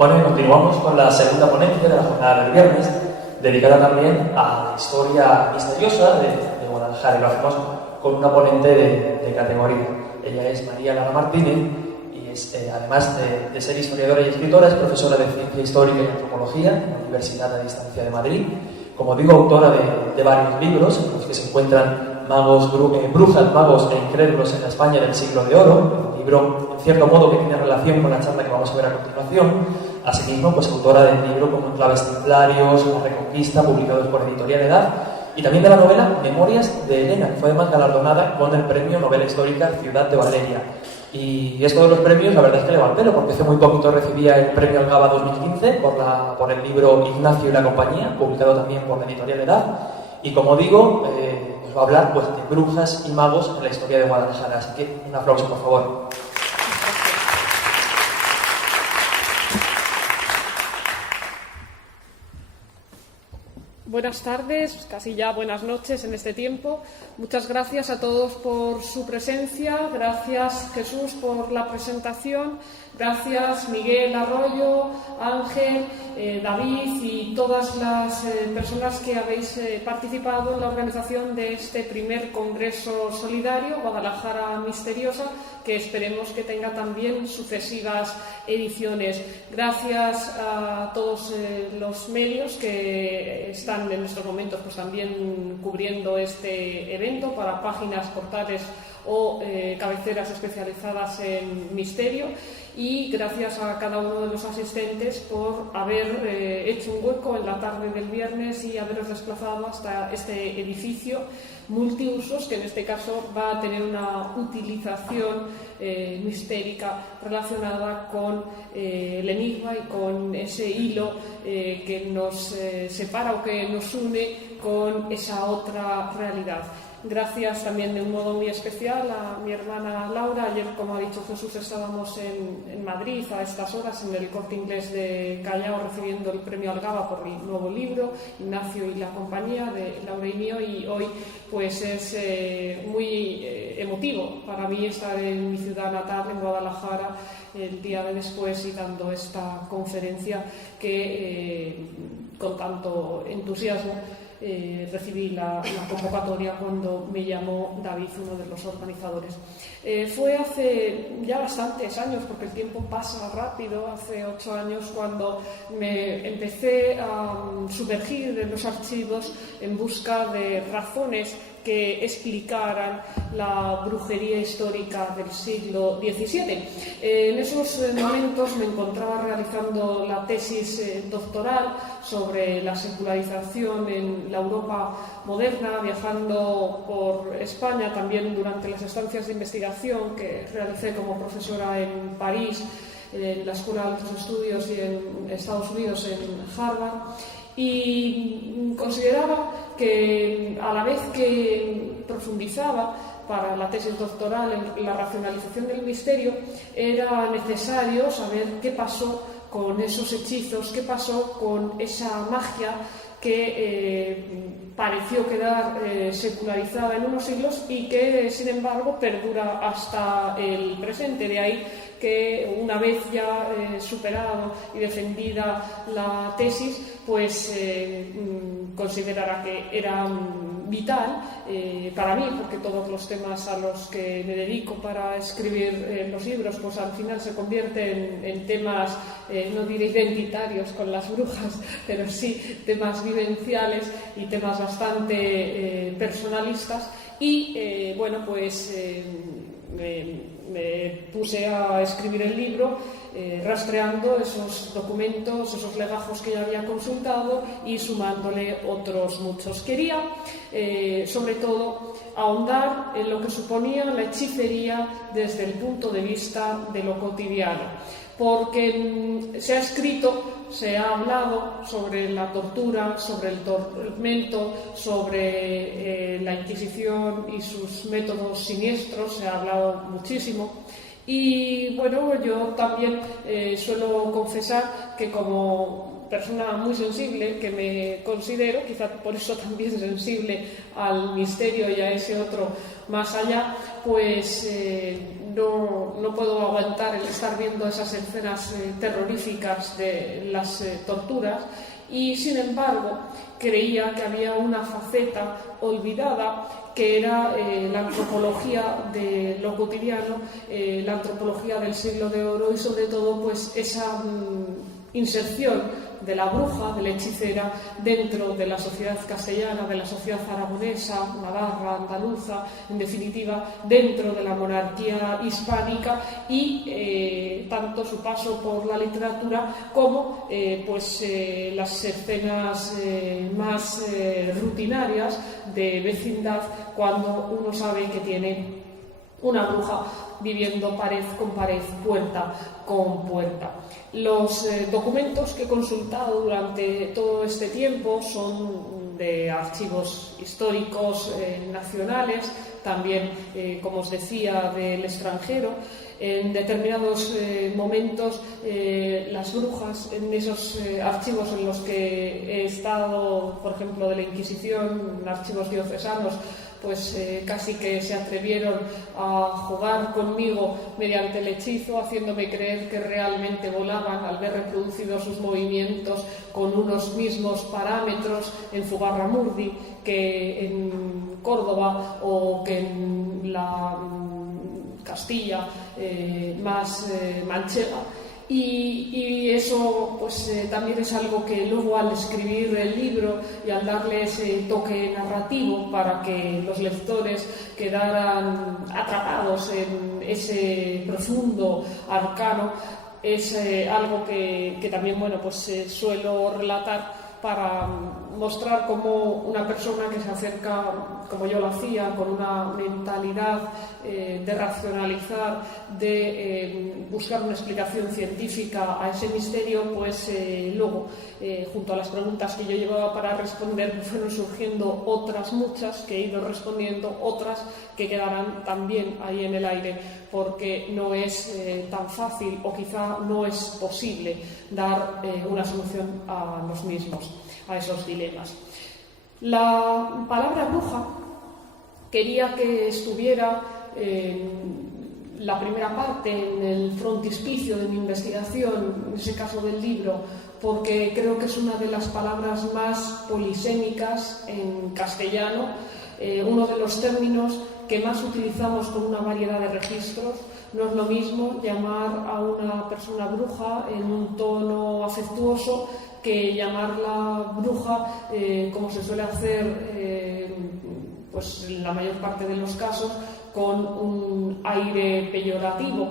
Bueno, y continuamos con la segunda ponencia de la jornada del viernes, dedicada también a la historia misteriosa de Guadalajara, y lo hacemos con una ponente de categoría. Ella es María Lara Martínez y es, además de ser historiadora y escritora, es profesora de Ciencia Histórica y Antropología en la Universidad a Distancia de Madrid. Como digo, autora de varios libros en los que se encuentran Brujas, Magos e Incrédulos en la España del Siglo de Oro, un libro, en cierto modo, que tiene relación con la charla que vamos a ver a continuación. Asimismo, pues autora del libro como Enclaves Templarios, La Reconquista, publicados por Editorial Edad, y también de la novela Memorias de Elena, que fue además galardonada con el premio Novela Histórica Ciudad de Valeria. Y esto de los premios, la verdad es que le va al pelo, porque hace muy poquito recibía el premio Algaba 2015 por el libro Ignacio y la compañía, publicado también por la Editorial Edad. Y como digo, nos va a hablar pues, de brujas y magos en la historia de Guadalajara. Así que un aplauso, por favor. Buenas tardes, casi ya buenas noches en este tiempo. Muchas gracias a todos por su presencia. Gracias, Jesús, por la presentación. Gracias, Miguel Arroyo, Ángel, David y todas las personas que habéis participado en la organización de este primer Congreso Solidario, Guadalajara Misteriosa, que esperemos que tenga también sucesivas ediciones. Gracias a todos los medios que están en estos momentos pues, también cubriendo este evento para páginas, portales o cabeceras especializadas en misterio, y gracias a cada uno de los asistentes por haber hecho un hueco en la tarde del viernes y haberos desplazado hasta este edificio multiusos, que en este caso va a tener una utilización mistérica relacionada con el enigma y con ese hilo que nos separa o que nos une con esa otra realidad. Gracias también de un modo muy especial a mi hermana Laura. Ayer, como ha dicho Jesús, estábamos en Madrid a estas horas en el Corte Inglés de Callao recibiendo el premio Algaba por el nuevo libro Ignacio y la compañía de Laura y mío, y hoy pues es muy emotivo para mí estar en mi ciudad natal, en Guadalajara, el día de después y dando esta conferencia que con tanto entusiasmo recibí la convocatoria cuando me llamó David, uno de los organizadores. Fue hace ya bastantes años, porque el tiempo pasa rápido, hace 8 años, cuando me empecé a sumergir en los archivos en busca de razones que explicaran la brujería histórica del siglo XVII. En esos momentos me encontraba realizando la tesis doctoral sobre la secularización en la Europa moderna, viajando por España también durante las estancias de investigación que realicé como profesora en París, en la Escuela de Altos Estudios, y en Estados Unidos, en Harvard. Y consideraba que a la vez que profundizaba para la tesis doctoral en la racionalización del misterio, era necesario saber qué pasó con esos hechizos, qué pasó con esa magia que pareció quedar secularizada en unos siglos y que, sin embargo, perdura hasta el presente. De ahí que, una vez ya superado y defendida la tesis, pues considerara que era vital para mí, porque todos los temas a los que me dedico para escribir los libros, pues al final se convierten en temas, no diré identitarios con las brujas, pero sí temas vivenciales y temas bastante personalistas. Y bueno, pues me puse a escribir el libro rastreando esos documentos, esos legajos que ya había consultado y sumándole otros muchos. Quería, sobre todo, ahondar en lo que suponía la hechicería desde el punto de vista de lo cotidiano, porque se ha escrito, se ha hablado sobre la tortura, sobre el tormento, sobre la Inquisición y sus métodos siniestros, se ha hablado muchísimo. Y bueno, yo también suelo confesar que, como persona muy sensible que me considero, quizá por eso también sensible al misterio y a ese otro más allá, pues no puedo aguantar el estar viendo esas escenas terroríficas de las torturas, y sin embargo creía que había una faceta olvidada, que era la antropología de lo cotidiano, la antropología del siglo de oro, y sobre todo pues esa inserción de la bruja, de la hechicera, dentro de la sociedad castellana, de la sociedad aragonesa, navarra, andaluza, en definitiva, dentro de la monarquía hispánica, y tanto su paso por la literatura como las escenas más rutinarias de vecindad, cuando uno sabe que tiene una bruja viviendo pared con pared, puerta con puerta. Los documentos que he consultado durante todo este tiempo son de archivos históricos nacionales, también, como os decía, del extranjero. En determinados momentos, las brujas, en esos archivos en los que he estado, por ejemplo, de la Inquisición, archivos diocesanos, pues casi que se atrevieron a jugar conmigo mediante el hechizo, haciéndome creer que realmente volaban al ver reproducidos sus movimientos con unos mismos parámetros en Zugarramurdi que en Córdoba o que en la Castilla más manchega. Y eso pues también es algo que luego, al escribir el libro y al darle ese toque narrativo para que los lectores quedaran atrapados en ese profundo arcano, es algo que también suelo relatar para mostrar cómo una persona que se acerca, como yo lo hacía, con una mentalidad de racionalizar, de buscar una explicación científica a ese misterio, pues luego, junto a las preguntas que yo llevaba para responder, me fueron surgiendo otras muchas que he ido respondiendo, otras que quedarán también ahí en el aire, porque no es tan fácil, o quizá no es posible, dar una solución a los mismos, a esos dilemas. La palabra bruja quería que estuviera en la primera parte, en el frontispicio de mi investigación, en ese caso del libro, porque creo que es una de las palabras más polisémicas en castellano, uno de los términos que más utilizamos con una variedad de registros. No es lo mismo llamar a una persona bruja en un tono afectuoso que llamarla bruja, como se suele hacer pues en la mayor parte de los casos, con un aire peyorativo.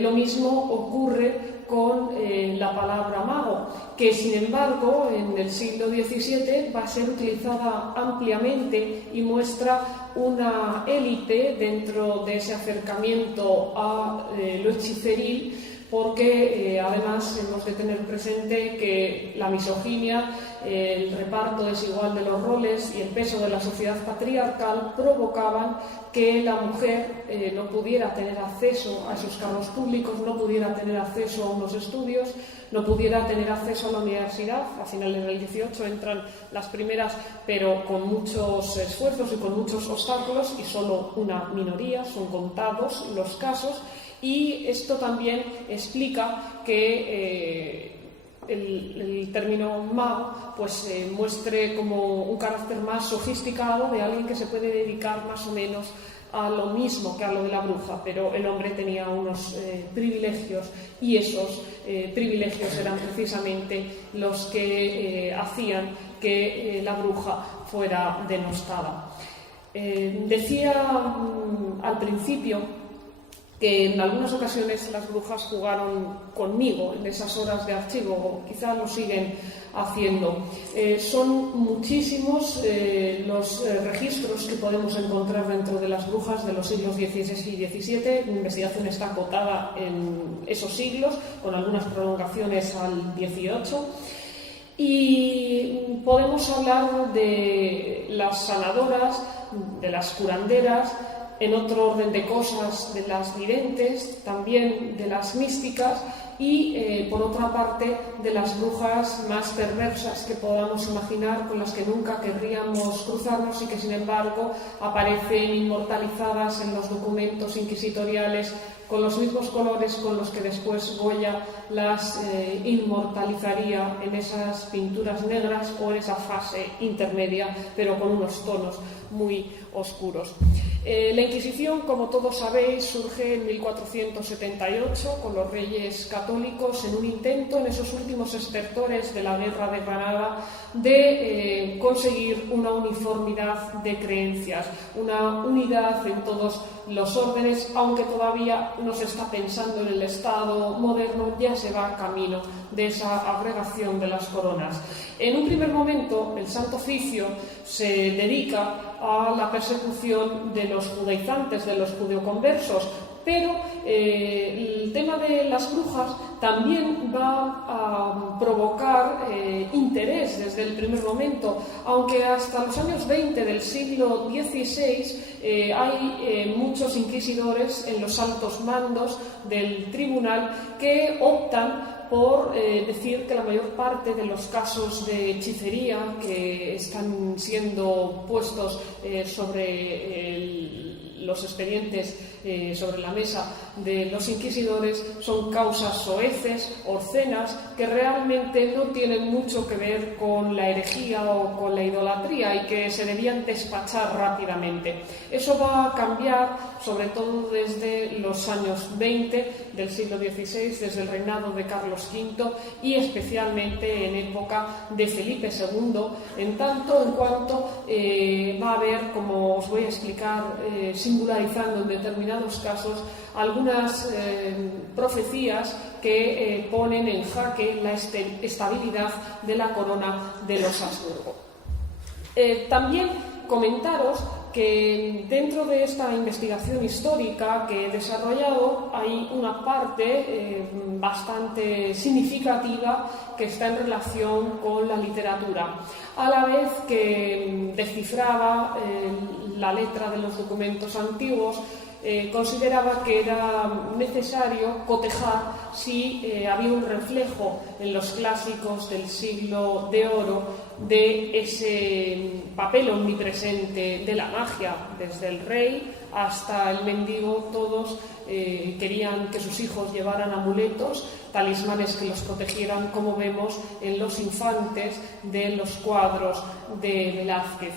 Lo mismo ocurre con la palabra mago, que sin embargo en el siglo XVII va a ser utilizada ampliamente y muestra una élite dentro de ese acercamiento a lo hechiceril, porque además hemos de tener presente que la misoginia, el reparto desigual de los roles y el peso de la sociedad patriarcal provocaban que la mujer no pudiera tener acceso a esos cargos públicos, no pudiera tener acceso a unos estudios, no pudiera tener acceso a la universidad. A finales del XVIII entran las primeras, pero con muchos esfuerzos y con muchos obstáculos, y solo una minoría, son contados los casos. Y esto también explica que el término mago pues muestre como un carácter más sofisticado de alguien que se puede dedicar más o menos a lo mismo que a lo de la bruja, pero el hombre tenía unos privilegios, y esos privilegios eran precisamente los que hacían que la bruja fuera denostada. Decía al principio que en algunas ocasiones las brujas jugaron conmigo en esas horas de archivo, o quizás lo siguen haciendo. Son muchísimos los registros que podemos encontrar dentro de las brujas de los siglos XVI y XVII. Mi investigación está acotada en esos siglos, con algunas prolongaciones al XVIII. Y podemos hablar de las sanadoras, de las curanderas, en otro orden de cosas, de las videntes, también de las místicas y, por otra parte, de las brujas más perversas que podamos imaginar, con las que nunca querríamos cruzarnos y que, sin embargo, aparecen inmortalizadas en los documentos inquisitoriales con los mismos colores con los que después Goya las inmortalizaría en esas pinturas negras o en esa fase intermedia, pero con unos tonos muy oscuros. La Inquisición, como todos sabéis, surge en 1478 con los Reyes Católicos en un intento, en esos últimos estertores de la Guerra de Granada, de conseguir una uniformidad de creencias, una unidad en todos los órdenes, aunque todavía no se está pensando en el Estado moderno, ya se va camino de esa agregación de las coronas. En un primer momento, el Santo Oficio se dedica a la persecución de los judaizantes, de los judeoconversos, pero el tema de las brujas también va a provocar interés desde el primer momento, aunque hasta los años 20 del siglo XVI hay muchos inquisidores en los altos mandos del tribunal que optan por decir que la mayor parte de los casos de hechicería que están siendo puestos sobre los expedientes sobre la mesa de los inquisidores son causas soeces, obscenas, que realmente no tienen mucho que ver con la herejía o con la idolatría y que se debían despachar rápidamente. Eso va a cambiar, sobre todo desde los años 20 del siglo XVI, desde el reinado de Carlos V y especialmente en época de Felipe II, en tanto en cuanto va a haber, como os voy a explicar, singularizando en determinados casos, algunas profecías que ponen en jaque la estabilidad de la corona de los Habsburgo. También comentaros que dentro de esta investigación histórica que he desarrollado hay una parte bastante significativa que está en relación con la literatura, a la vez que descifraba la letra de los documentos antiguos. Consideraba que era necesario cotejar si había un reflejo en los clásicos del siglo de oro de ese papel omnipresente de la magia, desde el rey hasta el mendigo. Todos querían que sus hijos llevaran amuletos, talismanes que los protegieran, como vemos en los infantes de los cuadros de Velázquez.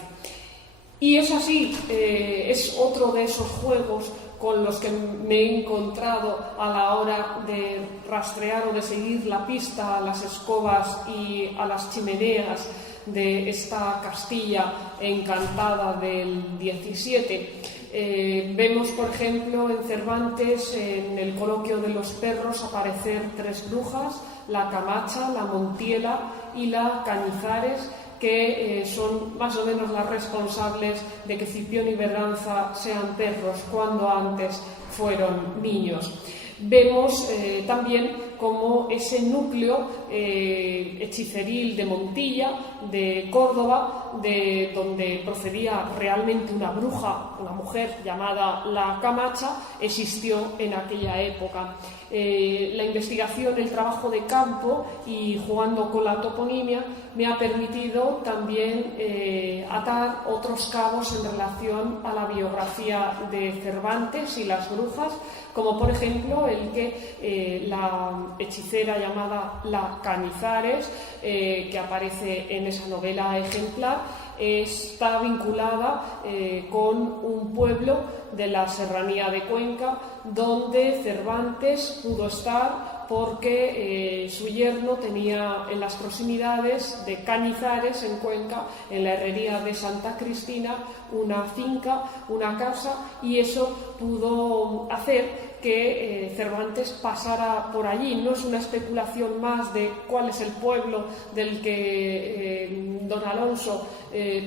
Y es así, es otro de esos juegos con los que me he encontrado a la hora de rastrear o de seguir la pista a las escobas y a las chimeneas de esta Castilla encantada del XVII. Vemos, por ejemplo, en Cervantes, en el coloquio de los perros, aparecer tres brujas, la Camacha, la Montiela y la Cañizares, que son más o menos las responsables de que Cipión y Berganza sean perros cuando antes fueron niños. Vemos también como ese núcleo hechiceril de Montilla, de Córdoba, de donde procedía realmente una bruja, una mujer llamada la Camacha, existió en aquella época. La investigación, el trabajo de campo y jugando con la toponimia me ha permitido también atar otros cabos en relación a la biografía de Cervantes y las brujas, como por ejemplo el que la hechicera llamada la Cañizares, que aparece en esa novela ejemplar, está vinculada con un pueblo de la serranía de Cuenca, donde Cervantes pudo estar porque su yerno tenía en las proximidades de Cañizares, en Cuenca, en la herrería de Santa Cristina, una finca, una casa, y eso pudo hacer que Cervantes pasara por allí. No es una especulación más de cuál es el pueblo del que don Alonso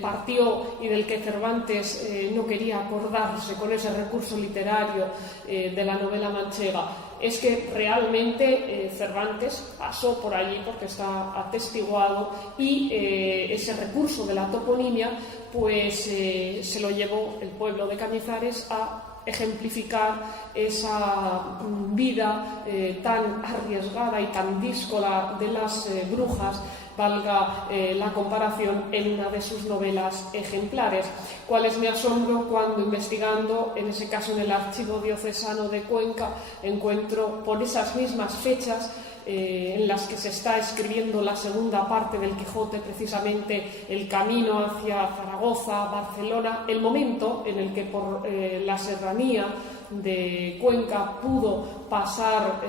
partió y del que Cervantes no quería acordarse con ese recurso literario de la novela manchega. es que realmente Cervantes pasó por allí porque está atestiguado y ese recurso de la toponimia pues se lo llevó el pueblo de Cañizares a ejemplificar esa vida tan arriesgada y tan díscola de las brujas, valga la comparación, en una de sus novelas ejemplares. ¿Cuál es mi asombro cuando, investigando, en ese caso en el Archivo Diocesano de Cuenca, encuentro por esas mismas fechas en las que se está escribiendo la segunda parte del Quijote, precisamente el camino hacia Zaragoza, Barcelona, el momento en el que por la serranía de Cuenca pudo pasar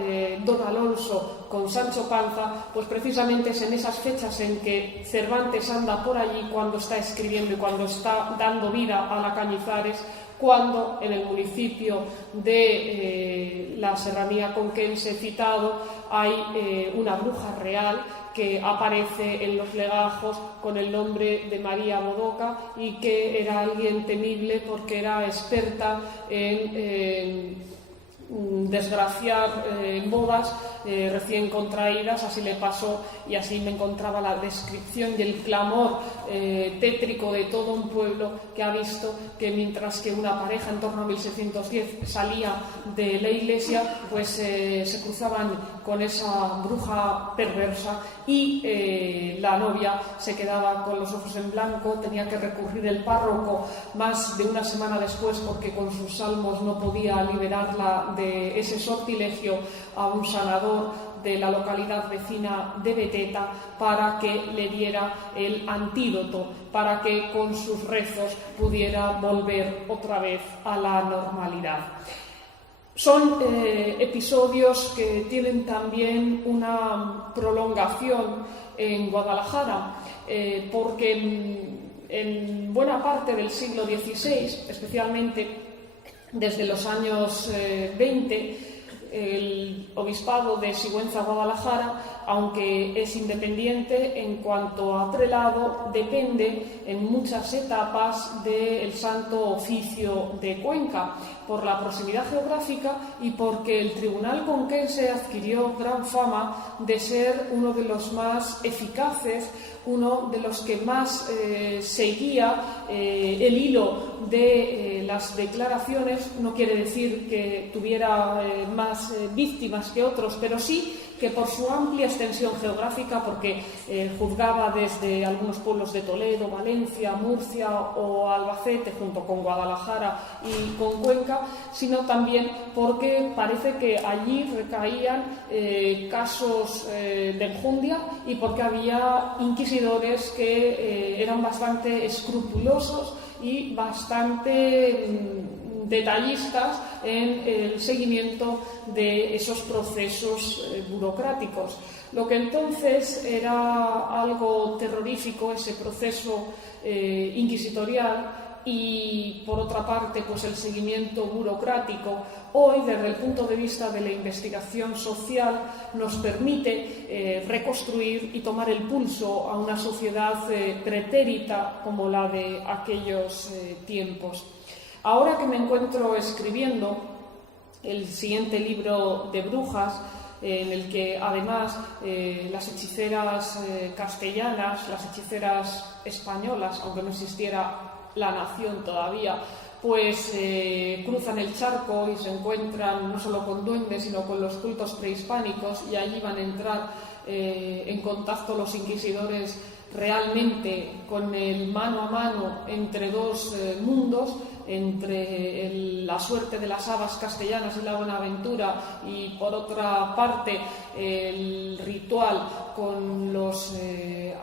don Alonso con Sancho Panza, pues precisamente es en esas fechas en que Cervantes anda por allí cuando está escribiendo y cuando está dando vida a la Cañizares, cuando en el municipio de la serranía conquense citado hay una bruja real que aparece en los legajos con el nombre de María Bodoca y que era alguien temible porque era experta en desgraciar bodas recién contraídas. Así le pasó y así me encontraba la descripción y el clamor tétrico de todo un pueblo que ha visto que mientras que una pareja en torno a 1610 salía de la iglesia, pues se cruzaban con esa bruja perversa y la novia se quedaba con los ojos en blanco. Tenía que recurrir el párroco más de una semana después porque con sus salmos no podía liberarla de ese sortilegio a un sanador de la localidad vecina de Beteta para que le diera el antídoto, para que con sus rezos pudiera volver otra vez a la normalidad. Son episodios que tienen también una prolongación en Guadalajara, porque en buena parte del siglo XVI, especialmente desde los años 20, el obispado de Sigüenza-Guadalajara, aunque es independiente en cuanto a prelado, depende en muchas etapas del Santo Oficio de Cuenca, por la proximidad geográfica y porque el Tribunal Conquense adquirió gran fama de ser uno de los más eficaces, uno de los que más seguía el hilo de las declaraciones. No quiere decir que tuviera más víctimas que otros, pero sí que por su amplia extensión geográfica, porque juzgaba desde algunos pueblos de Toledo, Valencia, Murcia o Albacete, junto con Guadalajara y con Cuenca, sino también porque parece que allí recaían casos de enjundia y porque había inquisidores que eran bastante escrupulosos y bastante detallistas en el seguimiento de esos procesos burocráticos. Lo que entonces era algo terrorífico, ese proceso inquisitorial, y por otra parte pues el seguimiento burocrático, hoy desde el punto de vista de la investigación social nos permite reconstruir y tomar el pulso a una sociedad pretérita como la de aquellos tiempos. Ahora que me encuentro escribiendo el siguiente libro de brujas, en el que además las hechiceras castellanas, las hechiceras españolas, aunque no existiera la nación todavía, pues cruzan el charco y se encuentran no solo con duendes, sino con los cultos prehispánicos, y allí van a entrar en contacto los inquisidores realmente con el mano a mano entre dos mundos, entre la suerte de las habas castellanas y la Buenaventura, y por otra parte el ritual con los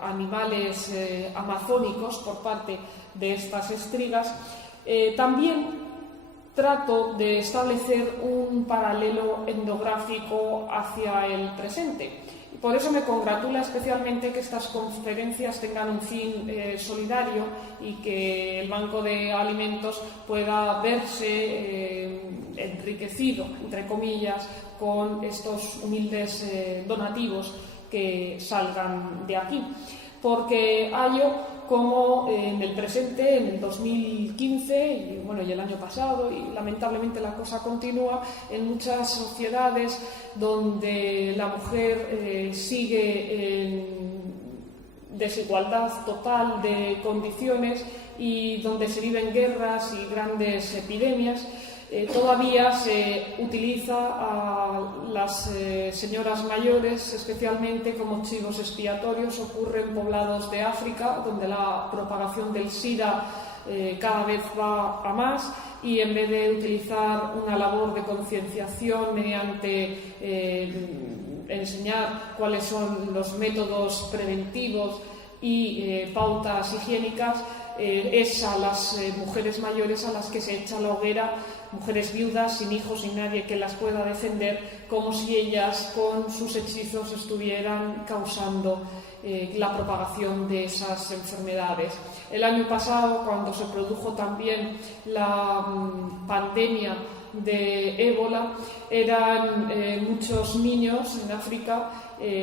animales amazónicos por parte de estas estrigas. También trato de establecer un paralelo etnográfico hacia el presente. Por eso me congratula especialmente que estas conferencias tengan un fin solidario y que el Banco de Alimentos pueda verse enriquecido, entre comillas, con estos humildes donativos que salgan de aquí. porque hallo como en el presente, en el 2015 y el año pasado, y lamentablemente la cosa continúa, en muchas sociedades donde la mujer sigue en desigualdad total de condiciones y donde se viven guerras y grandes epidemias, todavía se utiliza a las señoras mayores especialmente como chivos expiatorios. Ocurre en poblados de África, donde la propagación del SIDA cada vez va a más, y en vez de utilizar una labor de concienciación mediante enseñar cuáles son los métodos preventivos y pautas higiénicas, es a las mujeres mayores a las que se echa a la hoguera, mujeres viudas, sin hijos, sin nadie que las pueda defender, como si ellas con sus hechizos estuvieran causando la propagación de esas enfermedades. El año pasado, cuando se produjo también la pandemia de ébola, eran muchos niños en África,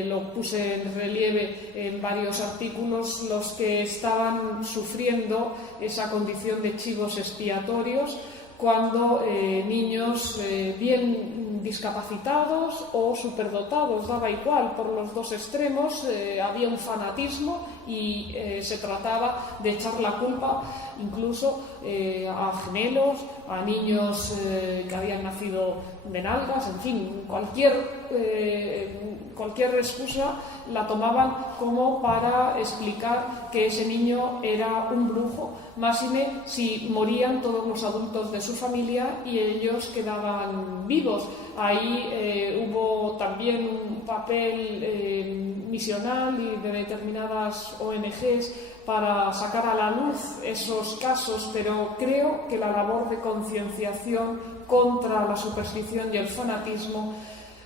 lo puse en relieve en varios artículos, los que estaban sufriendo esa condición de chivos expiatorios, cuando niños bien discapacitados o superdotados, daba igual, por los dos extremos había un fanatismo y se trataba de echar la culpa incluso a gemelos, a niños que habían nacido de nalgas, en fin, cualquier excusa la tomaban como para explicar que ese niño era un brujo, máxime si morían todos los adultos de su familia y ellos quedaban vivos. Ahí hubo también un papel misional y de determinadas ONGs para sacar a la luz esos casos, pero creo que la labor de concienciación contra la superstición y el fanatismo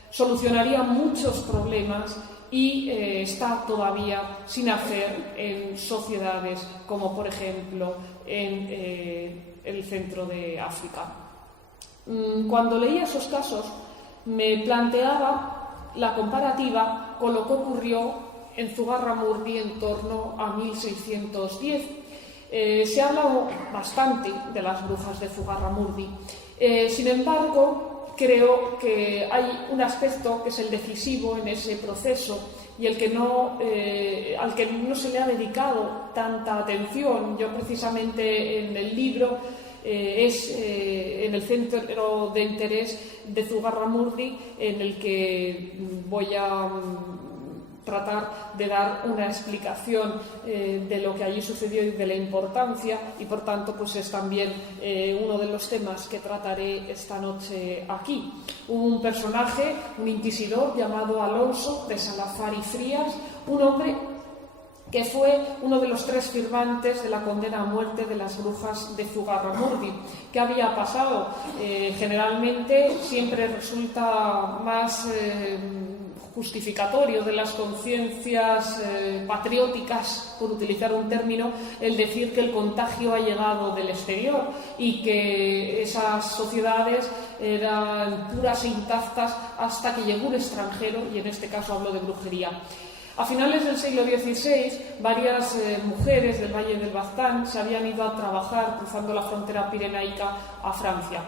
solucionaría muchos problemas y está todavía sin hacer en sociedades como, por ejemplo, en el centro de África. Cuando leía esos casos me planteaba la comparativa con lo que ocurrió en Zugarramurdi en torno a 1610. Se ha hablado bastante de las brujas de Zugarramurdi. Sin embargo, creo que hay un aspecto que es el decisivo en ese proceso y al que no se le ha dedicado tanta atención. Yo precisamente en el libro en el centro de interés de Zugarramurdi, en el que voy a tratar de dar una explicación de lo que allí sucedió y de la importancia, y por tanto pues es también uno de los temas que trataré esta noche aquí. Un personaje, un inquisidor llamado Alonso de Salazar y Frías, un hombre que fue uno de los 3 firmantes de la condena a muerte de las brujas de Zugarramurdi. ¿Qué había pasado? Generalmente siempre resulta más justificatorio de las conciencias patrióticas, por utilizar un término, el decir que el contagio ha llegado del exterior y que esas sociedades eran puras e intactas hasta que llegó un extranjero, y en este caso hablo de brujería. A finales del siglo XVI, varias mujeres del Valle del Baztán se habían ido a trabajar cruzando la frontera pirenaica a Francia.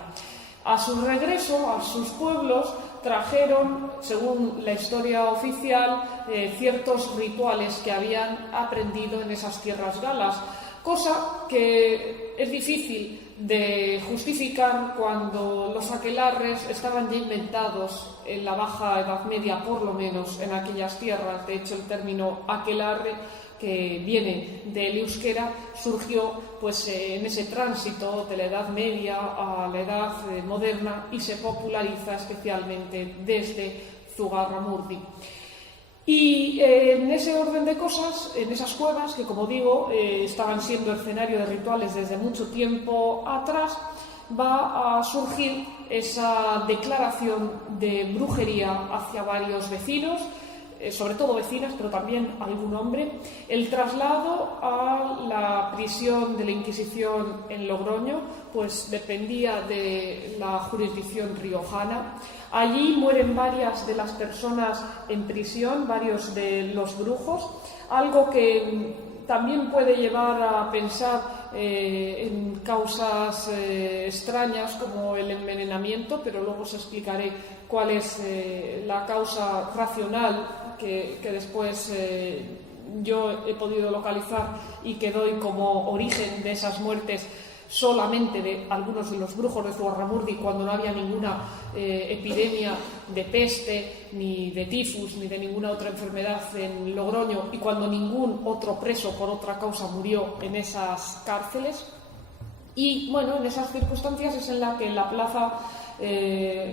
A su regreso a sus pueblos trajeron, según la historia oficial, ciertos rituales que habían aprendido en esas tierras galas, cosa que es difícil de justificar cuando los aquelarres estaban ya inventados en la Baja Edad Media, por lo menos en aquellas tierras. De hecho, el término aquelarre, que viene del euskera, surgió pues en ese tránsito de la Edad Media a la Edad moderna y se populariza especialmente desde Zugarramurdi. Y en ese orden de cosas, en esas cuevas, que como digo, estaban siendo escenario de rituales desde mucho tiempo atrás, va a surgir esa declaración de brujería hacia varios vecinos, sobre todo vecinas, pero también algún hombre, el traslado a la prisión de la Inquisición en Logroño, pues dependía de la jurisdicción riojana. Allí mueren varias de las personas en prisión, varios de los brujos. algo que también puede llevar a pensar en causas extrañas como el envenenamiento, pero luego os explicaré cuál es la causa racional que después yo he podido localizar y que doy como origen de esas muertes solamente de algunos de los brujos de Zugarramurdi, cuando no había ninguna epidemia de peste, ni de tifus, ni de ninguna otra enfermedad en Logroño, y cuando ningún otro preso por otra causa murió en esas cárceles. Y bueno, en esas circunstancias es en la que en la Plaza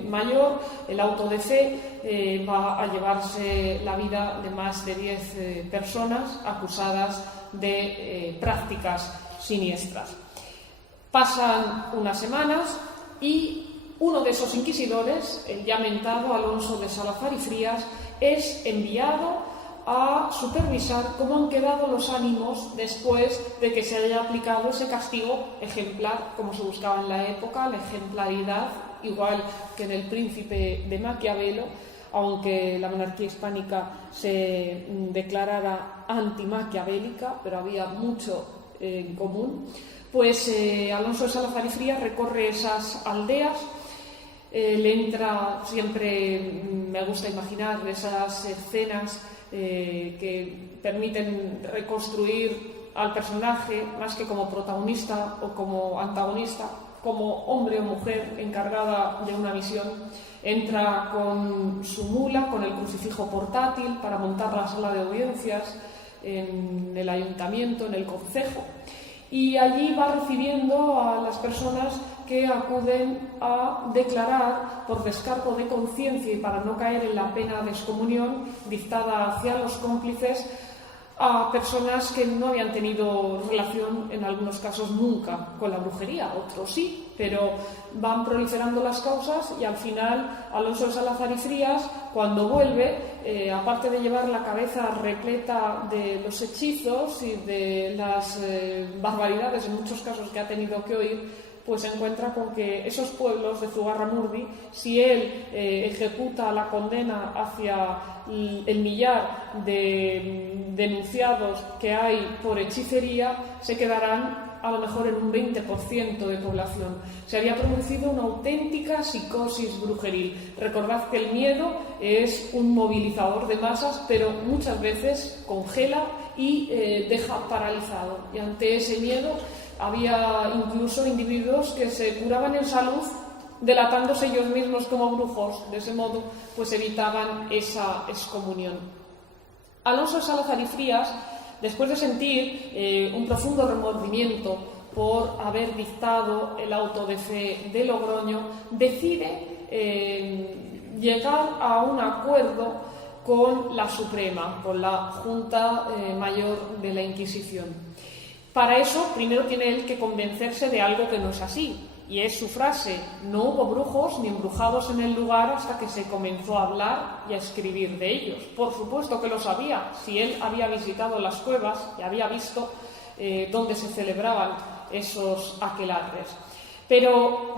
Mayor el auto de fe va a llevarse la vida de más de 10 personas acusadas de prácticas siniestras. Pasan unas semanas y uno de esos inquisidores, el ya mentado Alonso de Salazar y Frías, es enviado a supervisar cómo han quedado los ánimos después de que se haya aplicado ese castigo ejemplar, como se buscaba en la época, la ejemplaridad, igual que en El Príncipe de Maquiavelo, aunque la monarquía hispánica se declarara antimaquiavélica, pero había mucho en común. Pues Alonso de Salazar y Frías recorre esas aldeas, le entra, siempre me gusta imaginar esas escenas que permiten reconstruir al personaje más que como protagonista o como antagonista, como hombre o mujer encargada de una misión. Entra con su mula, con el crucifijo portátil para montar la sala de audiencias en el ayuntamiento, en el concejo, y allí va recibiendo a las personas que acuden a declarar por descargo de conciencia y para no caer en la pena de excomunión dictada hacia los cómplices a personas que no habían tenido relación, en algunos casos nunca, con la brujería, otros sí, pero van proliferando las causas y al final Alonso de Salazar y Frías, cuando vuelve, aparte de llevar la cabeza repleta de los hechizos y de las barbaridades en muchos casos que ha tenido que oír, pues se encuentra con que esos pueblos de Zugarramurdi, si él ejecuta la condena hacia el millar de denunciados que hay por hechicería, se quedarán a lo mejor en un 20% de población. Se había producido una auténtica psicosis brujeril. Recordad que el miedo es un movilizador de masas, pero muchas veces congela y deja paralizado. Y ante ese miedo había incluso individuos que se curaban en salud delatándose ellos mismos como brujos. De ese modo, pues evitaban esa excomunión. Alonso de Salazar y Frías, después de sentir un profundo remordimiento por haber dictado el auto de fe de Logroño, decide llegar a un acuerdo con la Suprema, con la Junta Mayor de la Inquisición. Para eso, primero tiene él que convencerse de algo que no es así, y es su frase: no hubo brujos ni embrujados en el lugar hasta que se comenzó a hablar y a escribir de ellos. Por supuesto que lo sabía, si él había visitado las cuevas y había visto dónde se celebraban esos aquelarres. Pero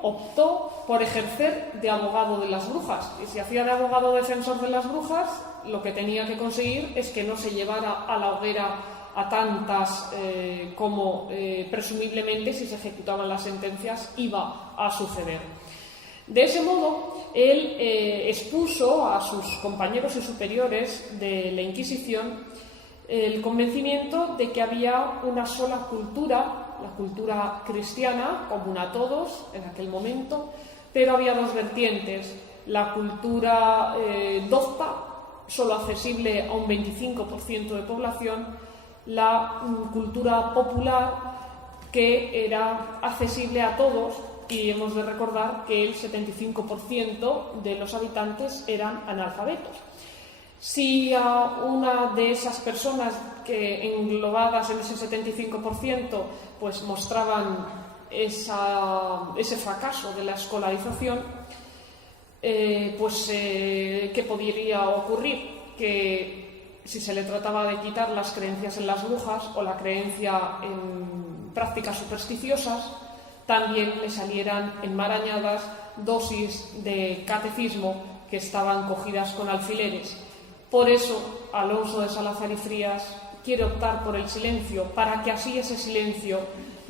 optó por ejercer de abogado de las brujas, y si hacía de abogado defensor de las brujas, lo que tenía que conseguir es que no se llevara a la hoguera a tantas como presumiblemente, si se ejecutaban las sentencias, iba a suceder. De ese modo, él expuso a sus compañeros y superiores de la Inquisición el convencimiento de que había una sola cultura, la cultura cristiana, común a todos en aquel momento, pero había dos vertientes: la cultura docta, solo accesible a un 25% de población; la cultura popular, que era accesible a todos, y hemos de recordar que el 75% de los habitantes eran analfabetos. Si a una de esas personas que englobadas en ese 75% pues mostraban ese fracaso de la escolarización, ¿qué podría ocurrir? Que si se le trataba de quitar las creencias en las brujas o la creencia en prácticas supersticiosas, también le salieran enmarañadas dosis de catecismo que estaban cogidas con alfileres. Por eso, Alonso de Salazar y Frías quiere optar por el silencio, para que así ese silencio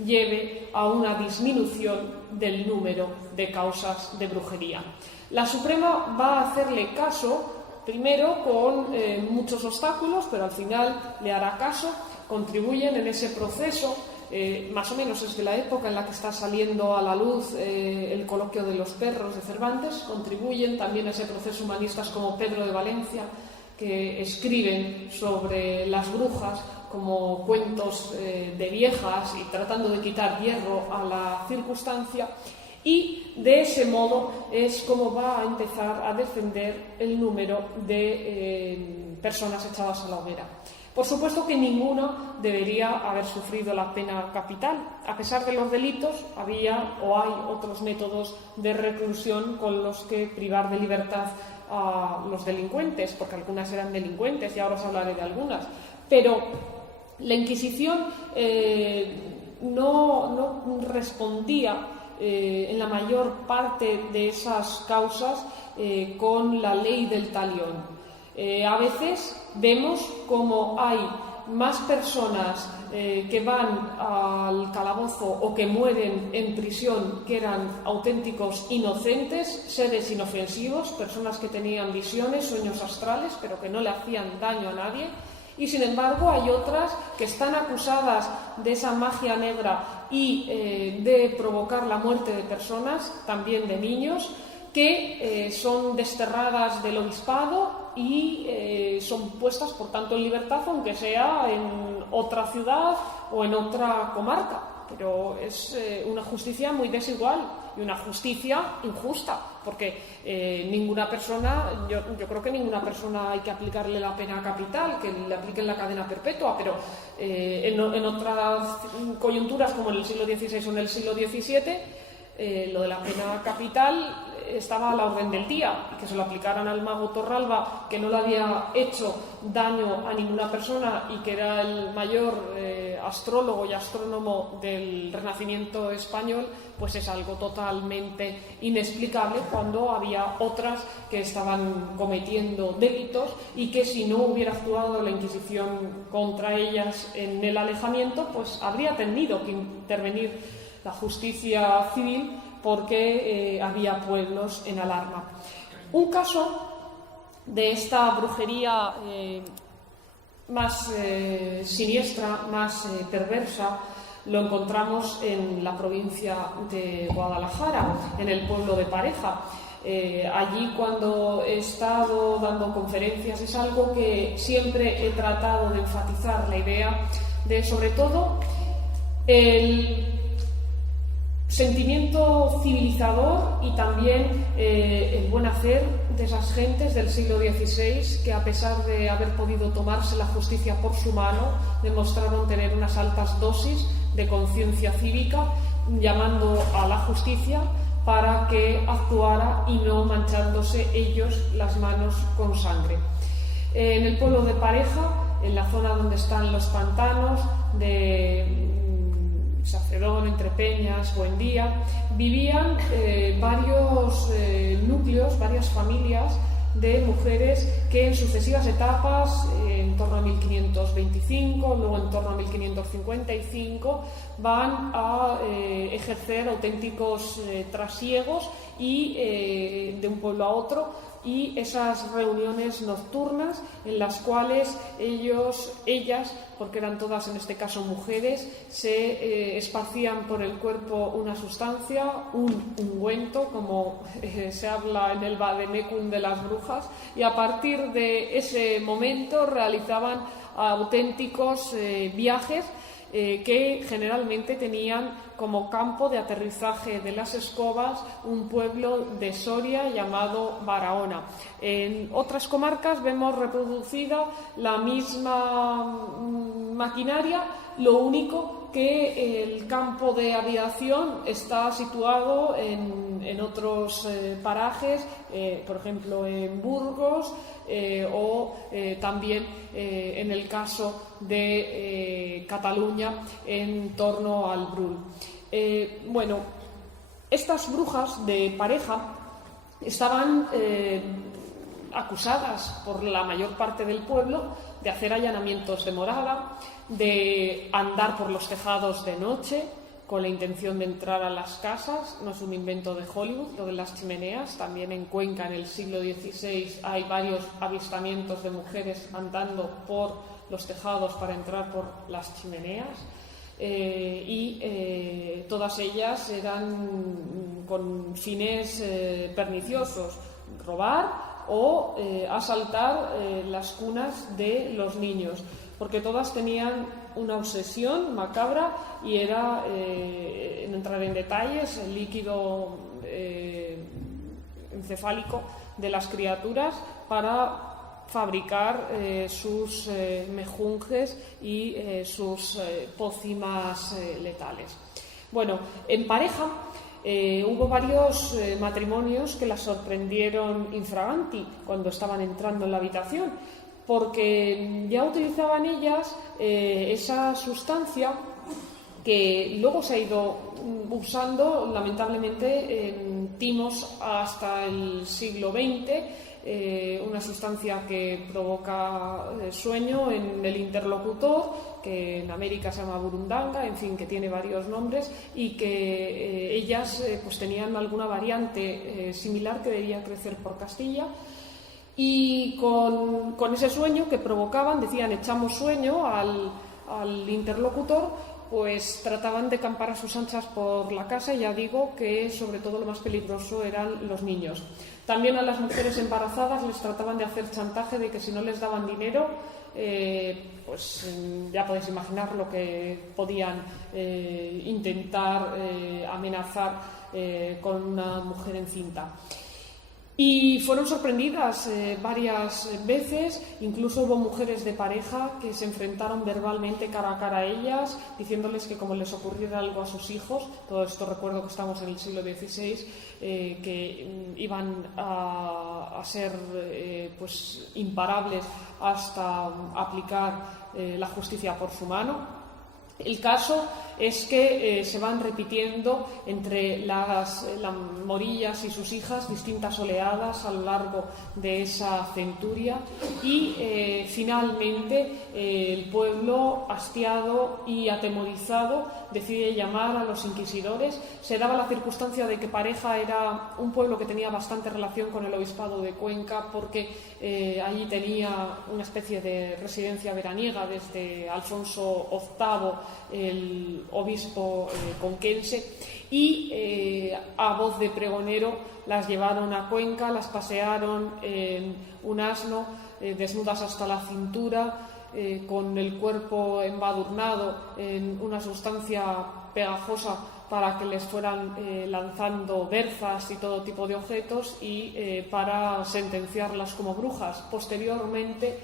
lleve a una disminución del número de causas de brujería. La Suprema va a hacerle caso, primero con muchos obstáculos, pero al final le hará caso. Contribuyen en ese proceso, más o menos desde la época en la que está saliendo a la luz el coloquio de los perros de Cervantes, contribuyen también a ese proceso humanistas como Pedro de Valencia, que escriben sobre las brujas como cuentos de viejas y tratando de quitar hierro a la circunstancia, y de ese modo es como va a empezar a defender el número de personas echadas a la hoguera. Por supuesto que ninguna debería haber sufrido la pena capital. A pesar de los delitos, había o hay otros métodos de reclusión con los que privar de libertad a los delincuentes, porque algunas eran delincuentes y ahora os hablaré de algunas. Pero la Inquisición no respondía en la mayor parte de esas causas con la ley del talión. A veces vemos como hay más personas que van al calabozo o que mueren en prisión que eran auténticos inocentes, seres inofensivos, personas que tenían visiones, sueños astrales, pero que no le hacían daño a nadie. Y sin embargo hay otras que están acusadas de esa magia negra y de provocar la muerte de personas, también de niños, que son desterradas del obispado y son puestas, por tanto, en libertad, aunque sea en otra ciudad o en otra comarca. Pero es una justicia muy desigual y una justicia injusta, porque ninguna persona, yo creo que ninguna persona hay que aplicarle la pena capital, que le apliquen la cadena perpetua, pero en otras coyunturas, como en el siglo XVI o en el siglo XVII, lo de la pena capital estaba a la orden del día, y que se lo aplicaran al mago Torralba, que no le había hecho daño a ninguna persona y que era el mayor astrólogo y astrónomo del Renacimiento español, pues es algo totalmente inexplicable, cuando había otras que estaban cometiendo delitos y que si no hubiera actuado la Inquisición contra ellas en el alejamiento, pues habría tenido que intervenir la justicia civil, porque había pueblos en alarma. Un caso de esta brujería más siniestra, más perversa, lo encontramos en la provincia de Guadalajara, en el pueblo de Pareja. Allí, cuando he estado dando conferencias, es algo que siempre he tratado de enfatizar, la idea de, sobre todo, el sentimiento civilizador y también el buen hacer de esas gentes del siglo XVI, que a pesar de haber podido tomarse la justicia por su mano, demostraron tener unas altas dosis de conciencia cívica, llamando a la justicia para que actuara y no manchándose ellos las manos con sangre. En el pueblo de Pareja, en la zona donde están los pantanos de Sacedón, Entrepeñas, Buendía, vivían varios núcleos, varias familias de mujeres que en sucesivas etapas, en torno a 1525, luego en torno a 1555, van a ejercer auténticos trasiegos y de un pueblo a otro, y esas reuniones nocturnas en las cuales ellas, porque eran todas en este caso mujeres, se esparcían por el cuerpo una sustancia, un ungüento, como se habla en el vademecum de las brujas, y a partir de ese momento realizaban auténticos viajes que generalmente tenían como campo de aterrizaje de las escobas un pueblo de Soria llamado Barahona. En otras comarcas vemos reproducida la misma maquinaria, lo único que el campo de aviación está situado en otros parajes, por ejemplo en Burgos, o también en el caso de Cataluña, en torno al Brull. Estas brujas de Pareja estaban acusadas por la mayor parte del pueblo de hacer allanamientos de morada, de andar por los tejados de noche con la intención de entrar a las casas. No es un invento de Hollywood, lo de las chimeneas. También en Cuenca, en el siglo XVI, hay varios avistamientos de mujeres andando por los tejados para entrar por las chimeneas. Todas ellas eran con fines perniciosos: robar o asaltar las cunas de los niños, porque todas tenían una obsesión macabra y era, no entrar en detalles, el líquido encefálico de las criaturas para fabricar sus mejunjes y sus pócimas letales. Bueno, en pareja hubo varios matrimonios que las sorprendieron infraganti cuando estaban entrando en la habitación, porque ya utilizaban ellas esa sustancia que luego se ha ido usando lamentablemente en timos hasta el siglo XX. Una sustancia que provoca sueño en el interlocutor, que en América se llama burundanga, en fin, que tiene varios nombres, y que ellas pues tenían alguna variante similar que debía crecer por Castilla. Y con ese sueño que provocaban, decían, echamos sueño al interlocutor, pues trataban de campar a sus anchas por la casa. Ya digo que sobre todo lo más peligroso eran los niños. También a las mujeres embarazadas les trataban de hacer chantaje de que si no les daban dinero, pues ya podéis imaginar lo que podían intentar amenazar con una mujer encinta. Y fueron sorprendidas varias veces. Incluso hubo mujeres de pareja que se enfrentaron verbalmente cara a cara a ellas, diciéndoles que como les ocurriera algo a sus hijos, todo esto recuerdo que estamos en el siglo XVI, que iban a ser pues imparables hasta aplicar la justicia por su mano. El caso es que se van repitiendo entre las morillas y sus hijas distintas oleadas a lo largo de esa centuria y finalmente el pueblo, hastiado y atemorizado, decide llamar a los inquisidores. Se daba la circunstancia de que Pareja era un pueblo que tenía bastante relación con el obispado de Cuenca, porque allí tenía una especie de residencia veraniega desde Alfonso VIII, el obispo conquense, y a voz de pregonero las llevaron a Cuenca, las pasearon en un asno, desnudas hasta la cintura, con el cuerpo embadurnado en una sustancia pegajosa para que les fueran lanzando berzas y todo tipo de objetos, y para sentenciarlas como brujas. Posteriormente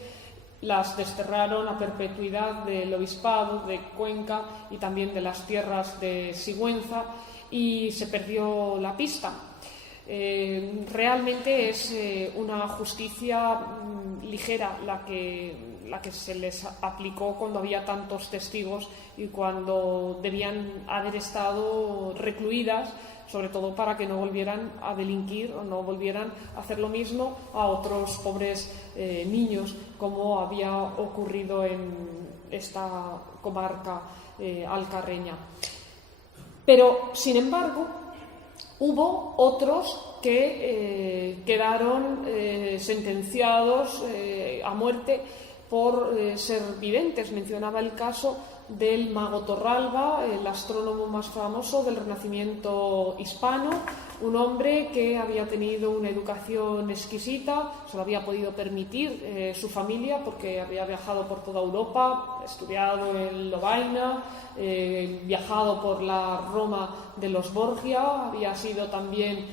las desterraron a perpetuidad del obispado de Cuenca y también de las tierras de Sigüenza, y se perdió la pista. Realmente es una justicia ligera la que se les aplicó cuando había tantos testigos y cuando debían haber estado recluidas, sobre todo para que no volvieran a delinquir o no volvieran a hacer lo mismo a otros pobres niños, como había ocurrido en esta comarca alcarreña. Pero, sin embargo, hubo otros que quedaron sentenciados a muerte por ser videntes. Mencionaba el caso del mago Torralba, el astrónomo más famoso del Renacimiento hispano, un hombre que había tenido una educación exquisita, se lo había podido permitir su familia porque había viajado por toda Europa, estudiado en Lovaina, viajado por la Roma de los Borgia, había sido también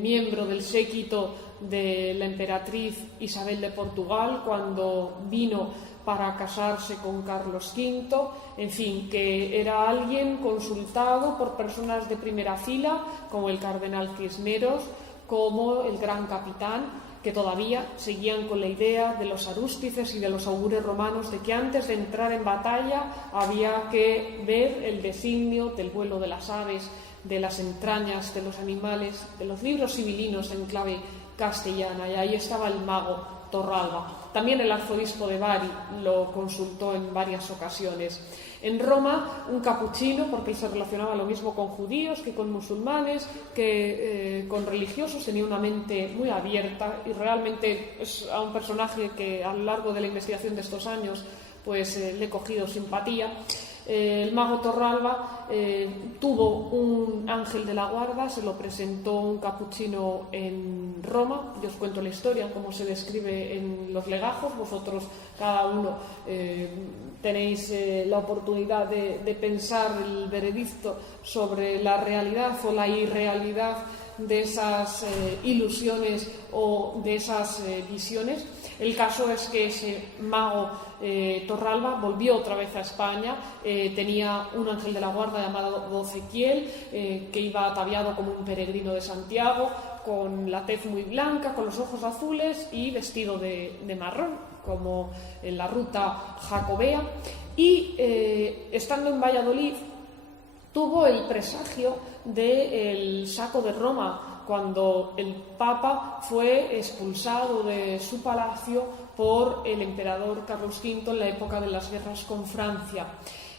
miembro del séquito de la emperatriz Isabel de Portugal cuando vino para casarse con Carlos V, en fin, que era alguien consultado por personas de primera fila, como el cardenal Cisneros, como el gran capitán, que todavía seguían con la idea de los arúspices y de los augures romanos de que antes de entrar en batalla había que ver el designio del vuelo de las aves, de las entrañas de los animales, de los libros civilinos en clave castellana, y ahí estaba el mago Torralba. También el arzobispo de Bari lo consultó en varias ocasiones. En Roma, un capuchino, porque él se relacionaba lo mismo con judíos que con musulmanes, que con religiosos, tenía una mente muy abierta, y realmente es a un personaje que a lo largo de la investigación de estos años pues le he cogido simpatía. El mago Torralba tuvo un ángel de la guarda, se lo presentó un capuchino en Roma. Yo os cuento la historia, cómo se describe en los legajos. Vosotros, cada uno, tenéis la oportunidad de pensar el veredicto sobre la realidad o la irrealidad de esas ilusiones o de esas visiones. El caso es que ese mago Torralba volvió otra vez a España, tenía un ángel de la guarda llamado Ezequiel, que iba ataviado como un peregrino de Santiago, con la tez muy blanca, con los ojos azules y vestido de marrón, como en la ruta jacobea. Y estando en Valladolid, tuvo el presagio del saco de Roma, cuando el Papa fue expulsado de su palacio por el emperador Carlos V en la época de las guerras con Francia.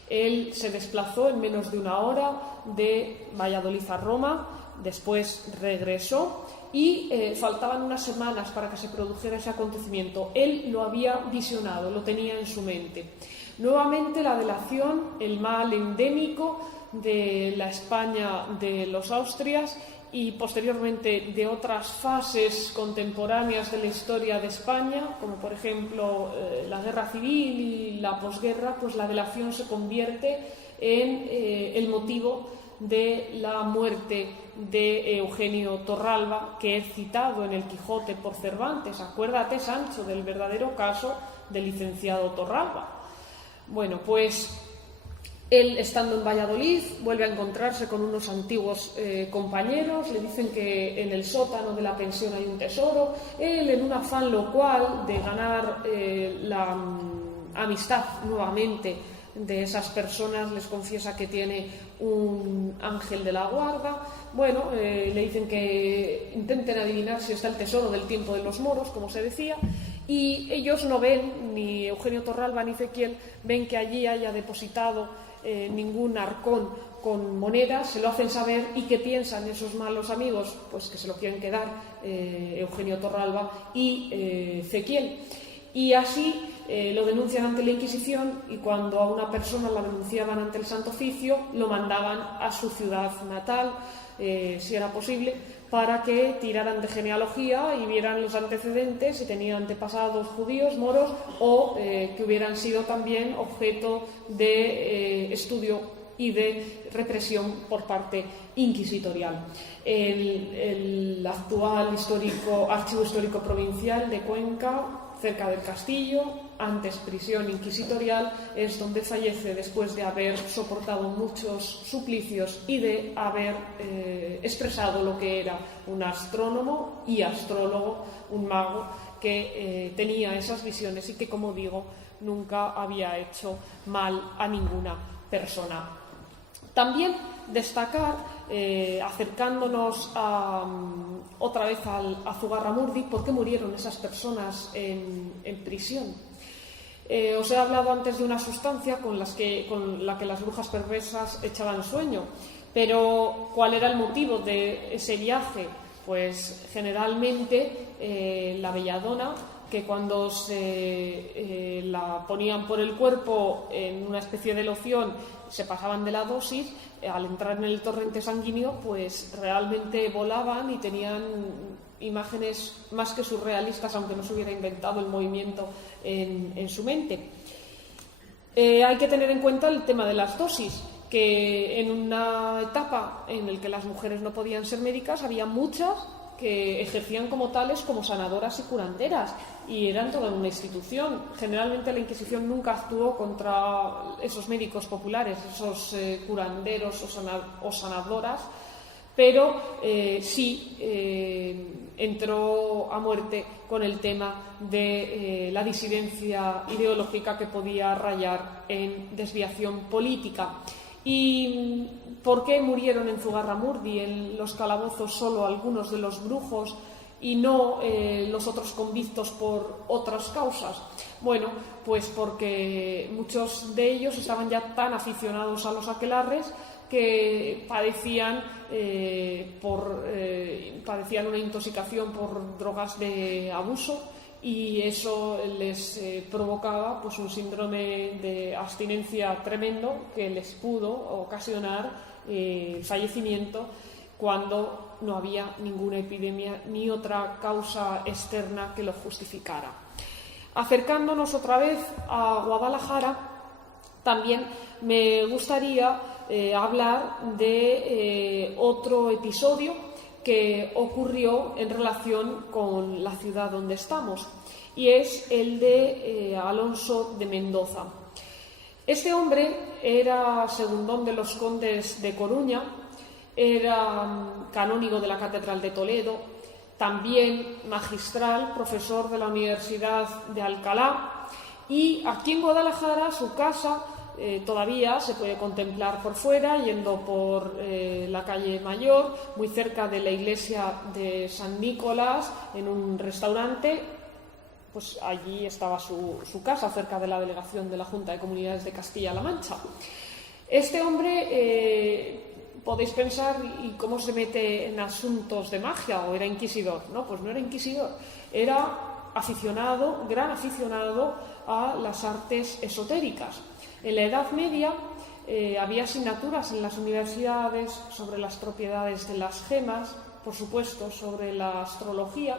Él se desplazó en menos de una hora de Valladolid a Roma, después regresó y faltaban unas semanas para que se produjera ese acontecimiento. Él lo había visionado, lo tenía en su mente. Nuevamente la delación, el mal endémico de la España de los Austrias y posteriormente de otras fases contemporáneas de la historia de España, como por ejemplo la guerra civil y la posguerra, pues la delación se convierte en el motivo de la muerte de Eugenio Torralba, que he citado en el Quijote por Cervantes. Acuérdate, Sancho, del verdadero caso del licenciado Torralba. Bueno, pues él, estando en Valladolid, vuelve a encontrarse con unos antiguos compañeros, le dicen que en el sótano de la pensión hay un tesoro. Él, en un afán locual de ganar la amistad nuevamente de esas personas, les confiesa que tiene un ángel de la guarda. Bueno, le dicen que intenten adivinar si está el tesoro del tiempo de los moros, como se decía, y ellos no ven, ni Eugenio Torralba ni Ezequiel, ven que allí haya depositado ningún arcón con monedas. Se lo hacen saber, y ¿qué piensan esos malos amigos? Pues que se lo quieren quedar Eugenio Torralba y Ezequiel. Y así lo denuncian ante la Inquisición, y cuando a una persona la denunciaban ante el Santo Oficio, lo mandaban a su ciudad natal, si era posible, para que tiraran de genealogía y vieran los antecedentes, si tenía antepasados judíos, moros, o que hubieran sido también objeto de estudio y de represión por parte inquisitorial. El actual Archivo Histórico Provincial de Cuenca, cerca del castillo, antes prisión inquisitorial, es donde fallece después de haber soportado muchos suplicios y de haber expresado lo que era un astrónomo y astrólogo, un mago que tenía esas visiones y que, como digo, nunca había hecho mal a ninguna persona. También destacar, acercándonos otra vez a Zugarramurdi, por qué murieron esas personas en prisión. Os he hablado antes de una sustancia con la que las brujas perversas echaban sueño, pero ¿cuál era el motivo de ese viaje? Pues generalmente la belladona, que cuando se la ponían por el cuerpo en una especie de loción, se pasaban de la dosis, al entrar en el torrente sanguíneo, pues realmente volaban y tenían imágenes más que surrealistas, aunque no se hubiera inventado el movimiento en su mente. Hay que tener en cuenta el tema de las dosis, que en una etapa en la que las mujeres no podían ser médicas, había muchas que ejercían como tales, como sanadoras y curanderas, y eran toda una institución. Generalmente la Inquisición nunca actuó contra esos médicos populares, esos curanderos o sanadoras, pero sí entró a muerte con el tema de la disidencia ideológica que podía rayar en desviación política. ¿Y por qué murieron en Zugarramurdi, en los calabozos, solo algunos de los brujos y no los otros convictos por otras causas? Bueno, pues porque muchos de ellos estaban ya tan aficionados a los aquelarres que padecían una intoxicación por drogas de abuso, y eso les provocaba pues un síndrome de abstinencia tremendo que les pudo ocasionar fallecimiento cuando no había ninguna epidemia ni otra causa externa que lo justificara. Acercándonos otra vez a Guadalajara, también me gustaría hablar de otro episodio que ocurrió en relación con la ciudad donde estamos, y es el de Alonso de Mendoza. Este hombre era segundón de los condes de Coruña, era canónigo de la Catedral de Toledo, también magistral, profesor de la Universidad de Alcalá, y aquí en Guadalajara su casa todavía se puede contemplar por fuera, yendo por la calle Mayor, muy cerca de la iglesia de San Nicolás, en un restaurante. Pues allí estaba su casa, cerca de la delegación de la Junta de Comunidades de Castilla-La Mancha. Este hombre, podéis pensar, ¿y cómo se mete en asuntos de magia? ¿O era inquisidor? No, pues no era inquisidor, era aficionado, gran aficionado a las artes esotéricas. En la Edad Media había asignaturas en las universidades sobre las propiedades de las gemas, por supuesto, sobre la astrología,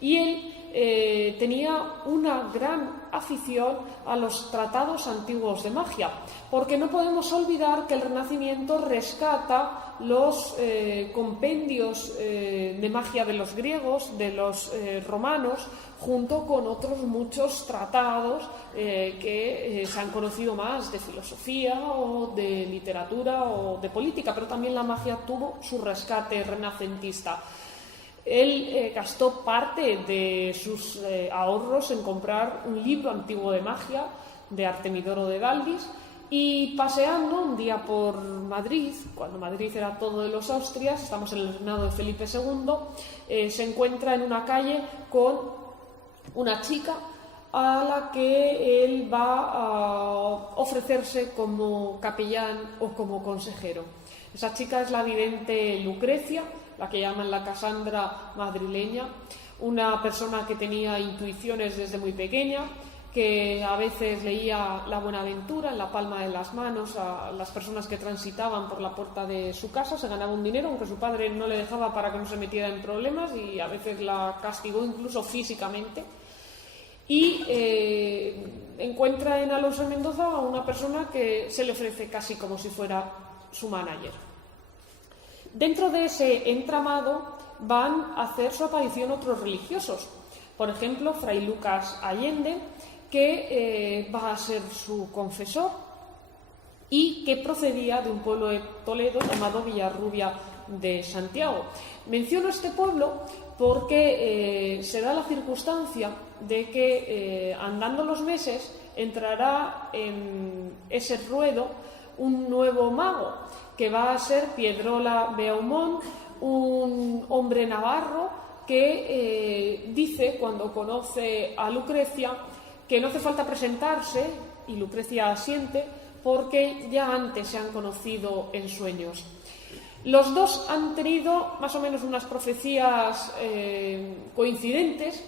y él tenía una gran afición a los tratados antiguos de magia, porque no podemos olvidar que el Renacimiento rescata los compendios de magia de los griegos, de los romanos, junto con otros muchos tratados que se han conocido más de filosofía o de literatura o de política, pero también la magia tuvo su rescate renacentista. Él gastó parte de sus ahorros en comprar un libro antiguo de magia de Artemidoro de Dalvis, y paseando un día por Madrid, cuando Madrid era todo de los Austrias, estamos en el reinado de Felipe II, se encuentra en una calle con una chica a la que él va a ofrecerse como capellán o como consejero. Esa chica es la vidente Lucrecia, la que llaman la Casandra madrileña, una persona que tenía intuiciones desde muy pequeña, que a veces leía la Buenaventura en la palma de las manos a las personas que transitaban por la puerta de su casa. Se ganaba un dinero, aunque su padre no le dejaba para que no se metiera en problemas, y a veces la castigó incluso físicamente. Y encuentra en Alonso de Mendoza a una persona que se le ofrece casi como si fuera su manager. Dentro de ese entramado van a hacer su aparición otros religiosos. Por ejemplo, Fray Lucas Allende, que va a ser su confesor y que procedía de un pueblo de Toledo llamado Villarrubia de Santiago. Menciono este pueblo porque se da la circunstancia de que andando los meses entrará en ese ruedo un nuevo mago, que va a ser Piedrola Beaumont, un hombre navarro que dice, cuando conoce a Lucrecia, que no hace falta presentarse, y Lucrecia asiente, porque ya antes se han conocido en sueños. Los dos han tenido más o menos unas profecías coincidentes.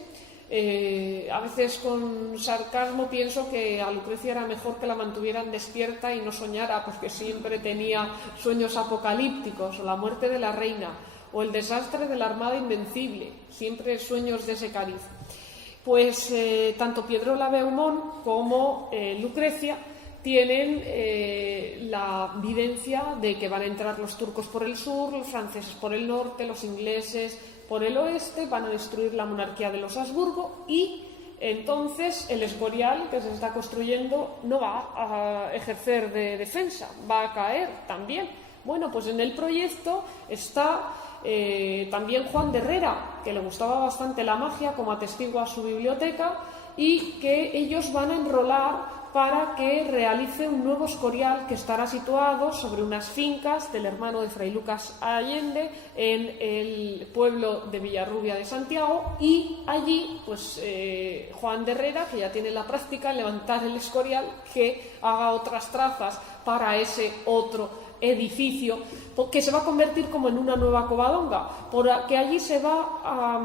A veces con sarcasmo pienso que a Lucrecia era mejor que la mantuvieran despierta y no soñara, porque siempre tenía sueños apocalípticos, o la muerte de la reina, o el desastre de la Armada Invencible, siempre sueños de ese cariz. Pues tanto Piedrola Beaumont como Lucrecia tienen la videncia de que van a entrar los turcos por el sur, los franceses por el norte, los ingleses por el oeste, van a destruir la monarquía de los Habsburgo, y entonces el Escorial que se está construyendo no va a ejercer de defensa, va a caer también. Bueno, pues en el proyecto está también Juan de Herrera, que le gustaba bastante la magia, como atestigua su biblioteca, y que ellos van a enrolar para que realice un nuevo Escorial que estará situado sobre unas fincas del hermano de Fray Lucas Allende en el pueblo de Villarrubia de Santiago, y allí pues Juan de Herrera, que ya tiene la práctica en levantar el Escorial, que haga otras trazas para ese otro edificio que se va a convertir como en una nueva Covadonga, porque allí se va a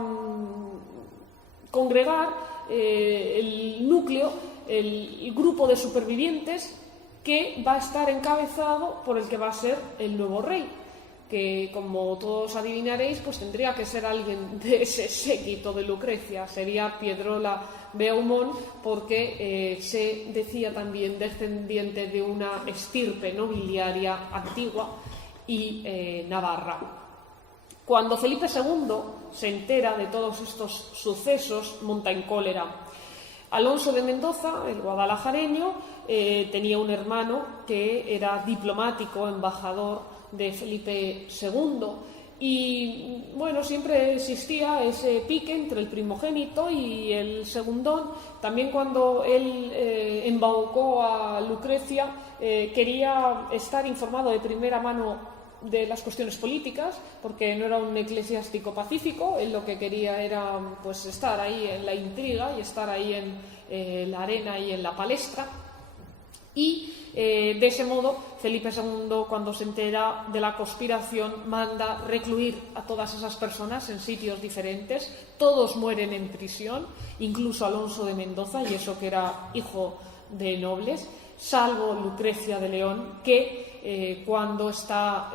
congregar el núcleo, el grupo de supervivientes, que va a estar encabezado por el que va a ser el nuevo rey, que, como todos adivinaréis, pues tendría que ser alguien de ese séquito de Lucrecia. Sería Piedrola Beaumont, porque se decía también descendiente de una estirpe nobiliaria antigua y navarra. Cuando Felipe II se entera de todos estos sucesos, monta en cólera. Alonso de Mendoza, el guadalajareño, tenía un hermano que era diplomático, embajador de Felipe II, y bueno, siempre existía ese pique entre el primogénito y el segundón. También cuando él embaucó a Lucrecia, quería estar informado de primera mano de las cuestiones políticas, porque no era un eclesiástico pacífico. Él lo que quería era pues estar ahí en la intriga y estar ahí en la arena y en la palestra. Y de ese modo Felipe II, cuando se entera de la conspiración, manda recluir a todas esas personas en sitios diferentes. Todos mueren en prisión, incluso Alonso de Mendoza, y eso que era hijo de nobles, salvo Lucrecia de León, que cuando está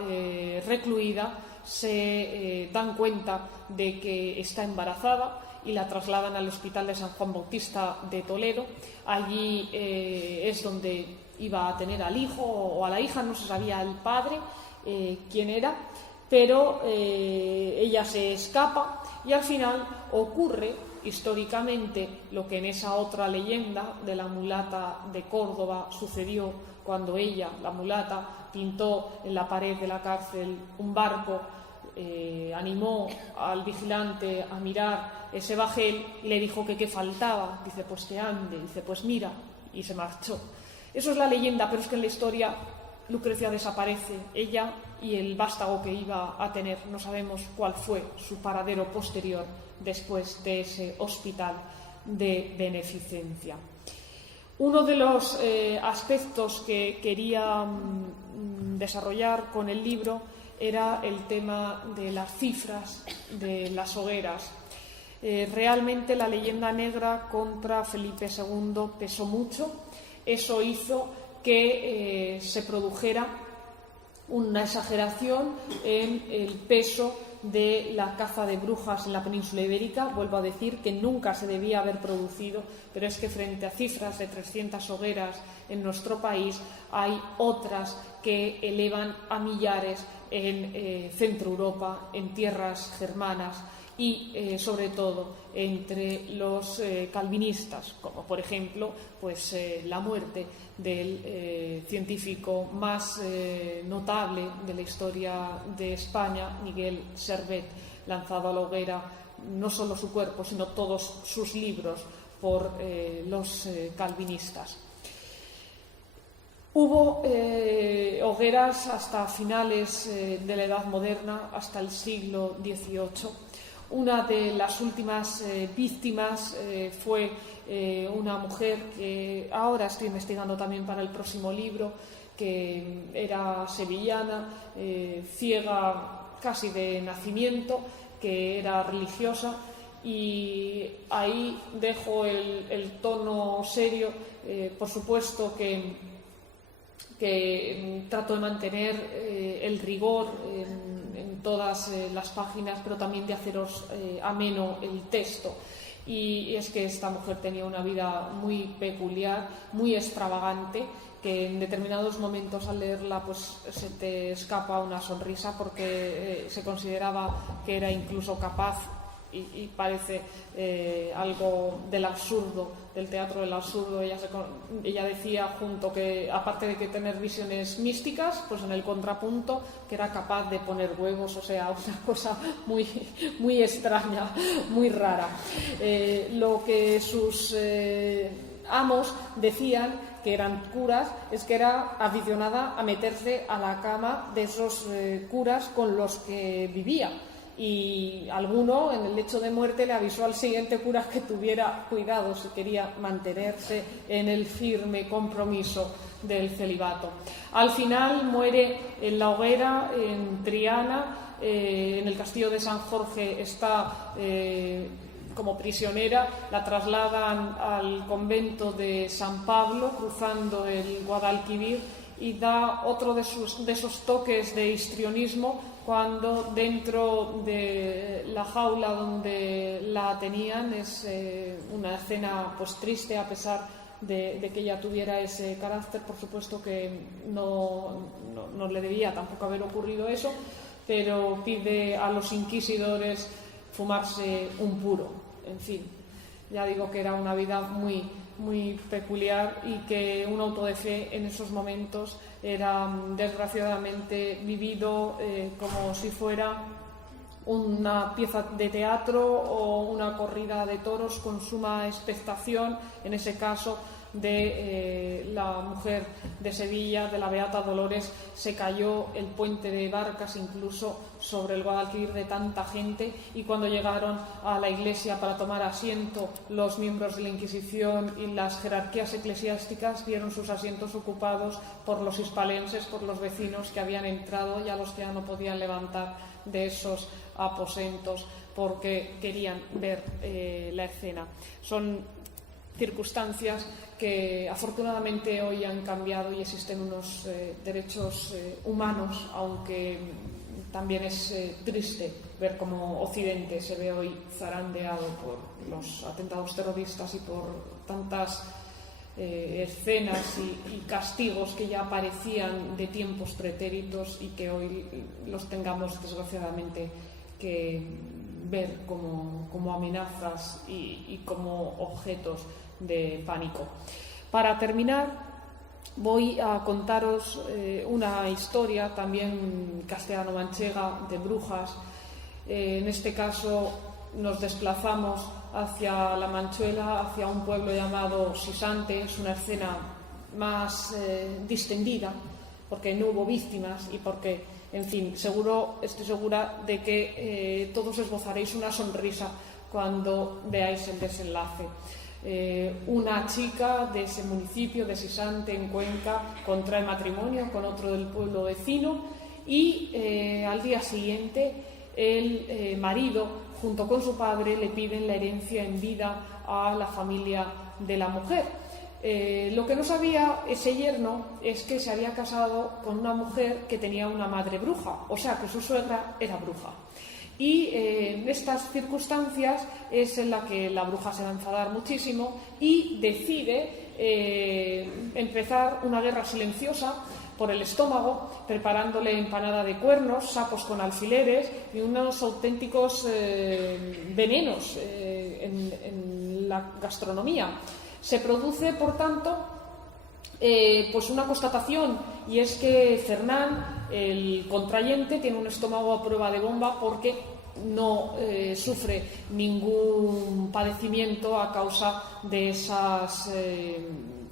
recluida se dan cuenta de que está embarazada y la trasladan al Hospital de San Juan Bautista de Toledo. Allí es donde iba a tener al hijo o a la hija, no se sabía el padre quién era, pero ella se escapa, y al final ocurre históricamente lo que en esa otra leyenda de la mulata de Córdoba sucedió cuando ella, la mulata, pintó en la pared de la cárcel un barco. Animó al vigilante a mirar ese bajel y le dijo que qué faltaba. Dice, pues que ande. Dice, pues mira, y se marchó. Eso es la leyenda, pero es que en la historia Lucrecia desaparece, ella y el vástago que iba a tener. No sabemos cuál fue su paradero posterior después de ese hospital de beneficencia. Uno de los aspectos que quería desarrollar con el libro era el tema de las cifras de las hogueras. Realmente la leyenda negra contra Felipe II pesó mucho. Eso hizo que se produjera una exageración en el peso de la caza de brujas en la península ibérica. Vuelvo a decir que nunca se debía haber producido, pero es que frente a cifras de 300 hogueras en nuestro país hay otras que elevan a millares en Centro Europa, en tierras germanas y sobre todo entre los calvinistas, como por ejemplo pues la muerte del científico más notable de la historia de España, Miguel Servet, lanzado a la hoguera, no solo su cuerpo sino todos sus libros por los calvinistas. Hubo hogueras hasta finales de la Edad Moderna, hasta el siglo XVIII. Una de las últimas víctimas fue una mujer que ahora estoy investigando también para el próximo libro, que era sevillana, ciega casi de nacimiento, que era religiosa. Y ahí dejo el tono serio. Por supuesto que trato de mantener el rigor en todas las páginas, pero también de haceros ameno el texto. Y es que esta mujer tenía una vida muy peculiar, muy extravagante, que en determinados momentos al leerla pues se te escapa una sonrisa, porque se consideraba que era incluso capaz, y parece algo del absurdo, del teatro del absurdo. Ella decía, junto, que aparte de que tener visiones místicas, pues en el contrapunto que era capaz de poner huevos, o sea, una cosa muy, muy extraña, muy rara. Lo que sus amos decían que eran curas, es que era aficionada a meterse a la cama de esos curas con los que vivía. Y alguno, en el lecho de muerte, le avisó al siguiente cura que tuviera cuidado si quería mantenerse en el firme compromiso del celibato. Al final muere en la hoguera, en Triana, en el castillo de San Jorge está como prisionera, la trasladan al convento de San Pablo, cruzando el Guadalquivir, y da otro de esos toques de histrionismo cuando dentro de la jaula donde la tenían es una escena pues triste, a pesar de que ella tuviera ese carácter. Por supuesto que no le debía tampoco haber ocurrido eso, pero pide a los inquisidores fumarse un puro. En fin, ya digo que era una vida muy, muy peculiar y que un auto de fe en esos momentos era desgraciadamente vivido como si fuera una pieza de teatro o una corrida de toros con suma expectación, en ese caso de la mujer de Sevilla, de la Beata Dolores. Se cayó el puente de barcas incluso sobre el Guadalquivir de tanta gente, y cuando llegaron a la iglesia para tomar asiento los miembros de la Inquisición y las jerarquías eclesiásticas, vieron sus asientos ocupados por los hispalenses, por los vecinos que habían entrado y a los que ya no podían levantar de esos aposentos porque querían ver la escena. Son circunstancias que afortunadamente hoy han cambiado y existen unos derechos humanos, aunque también es triste ver cómo Occidente se ve hoy zarandeado por los atentados terroristas y por tantas escenas y castigos que ya parecían de tiempos pretéritos y que hoy los tengamos desgraciadamente que ver como amenazas y como objetos de pánico. Para terminar, voy a contaros una historia también castellano-manchega de brujas. En este caso nos desplazamos hacia la Manchuela, hacia un pueblo llamado Sisante. Es una escena más distendida porque no hubo víctimas y porque, en fin, estoy segura de que todos esbozaréis una sonrisa cuando veáis el desenlace. Una chica de ese municipio de Sisante, en Cuenca, contrae matrimonio con otro del pueblo vecino y al día siguiente el marido, junto con su padre, le piden la herencia en vida a la familia de la mujer. Lo que no sabía ese yerno es que se había casado con una mujer que tenía una madre bruja, o sea que su suegra era bruja. Y en estas circunstancias es en la que la bruja se va a enfadar muchísimo y decide empezar una guerra silenciosa por el estómago, preparándole empanada de cuernos, sapos con alfileres y unos auténticos venenos en la gastronomía. Se produce, por tanto, pues una constatación, y es que Fernán, el contrayente, tiene un estómago a prueba de bomba porque no sufre ningún padecimiento a causa de esas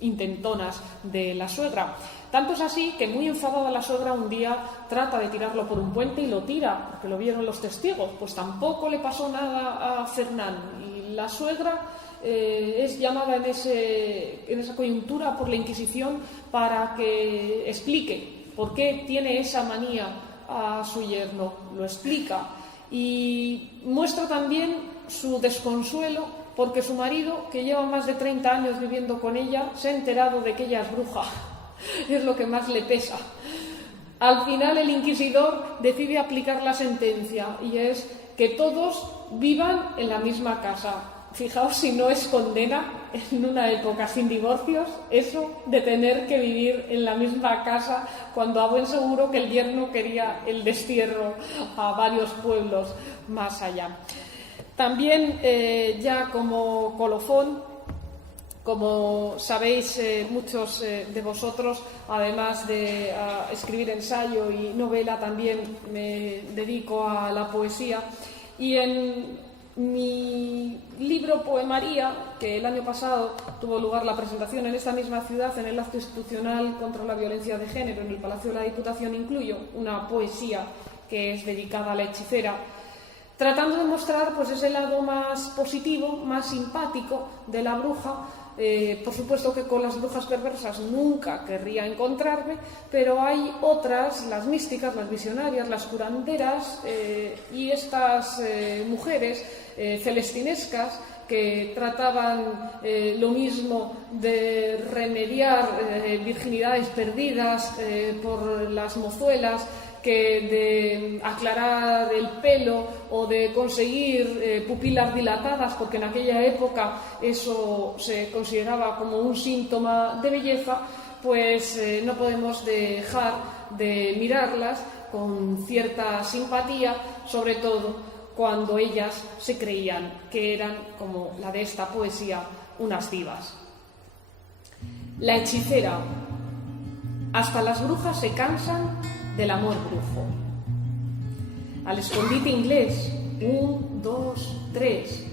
intentonas de la suegra. Tanto es así que, muy enfadada la suegra, un día trata de tirarlo por un puente y lo tira, porque lo vieron los testigos. Pues tampoco le pasó nada a Fernán, y la suegra es llamada en esa coyuntura por la Inquisición para que explique por qué tiene esa manía a su yerno. Lo explica y muestra también su desconsuelo porque su marido, que lleva más de 30 años viviendo con ella, se ha enterado de que ella es bruja. Es lo que más le pesa. Al final el inquisidor decide aplicar la sentencia, y es que todos vivan en la misma casa. Fijaos si no es condena en una época sin divorcios, eso de tener que vivir en la misma casa, cuando a buen seguro que el yerno quería el destierro a varios pueblos más allá. También, ya como colofón, como sabéis muchos de vosotros, además de escribir ensayo y novela, también me dedico a la poesía, y en Mi libro Poemaría, que el año pasado tuvo lugar la presentación en esta misma ciudad, en el acto institucional contra la violencia de género en el Palacio de la Diputación, incluyo una poesía que es dedicada a la hechicera, tratando de mostrar pues, ese lado más positivo, más simpático de la bruja. Por supuesto que con las brujas perversas nunca querría encontrarme, pero hay otras, las místicas, las visionarias, las curanderas y estas mujeres celestinescas que trataban lo mismo de remediar virginidades perdidas por las mozuelas, que de aclarar el pelo o de conseguir pupilas dilatadas, porque en aquella época eso se consideraba como un síntoma de belleza, pues no podemos dejar de mirarlas con cierta simpatía, sobre todo cuando ellas se creían que eran, como la de esta poesía, unas divas. La hechicera. Hasta las brujas se cansan del amor brujo. Al escondite inglés, 1, 2, 3,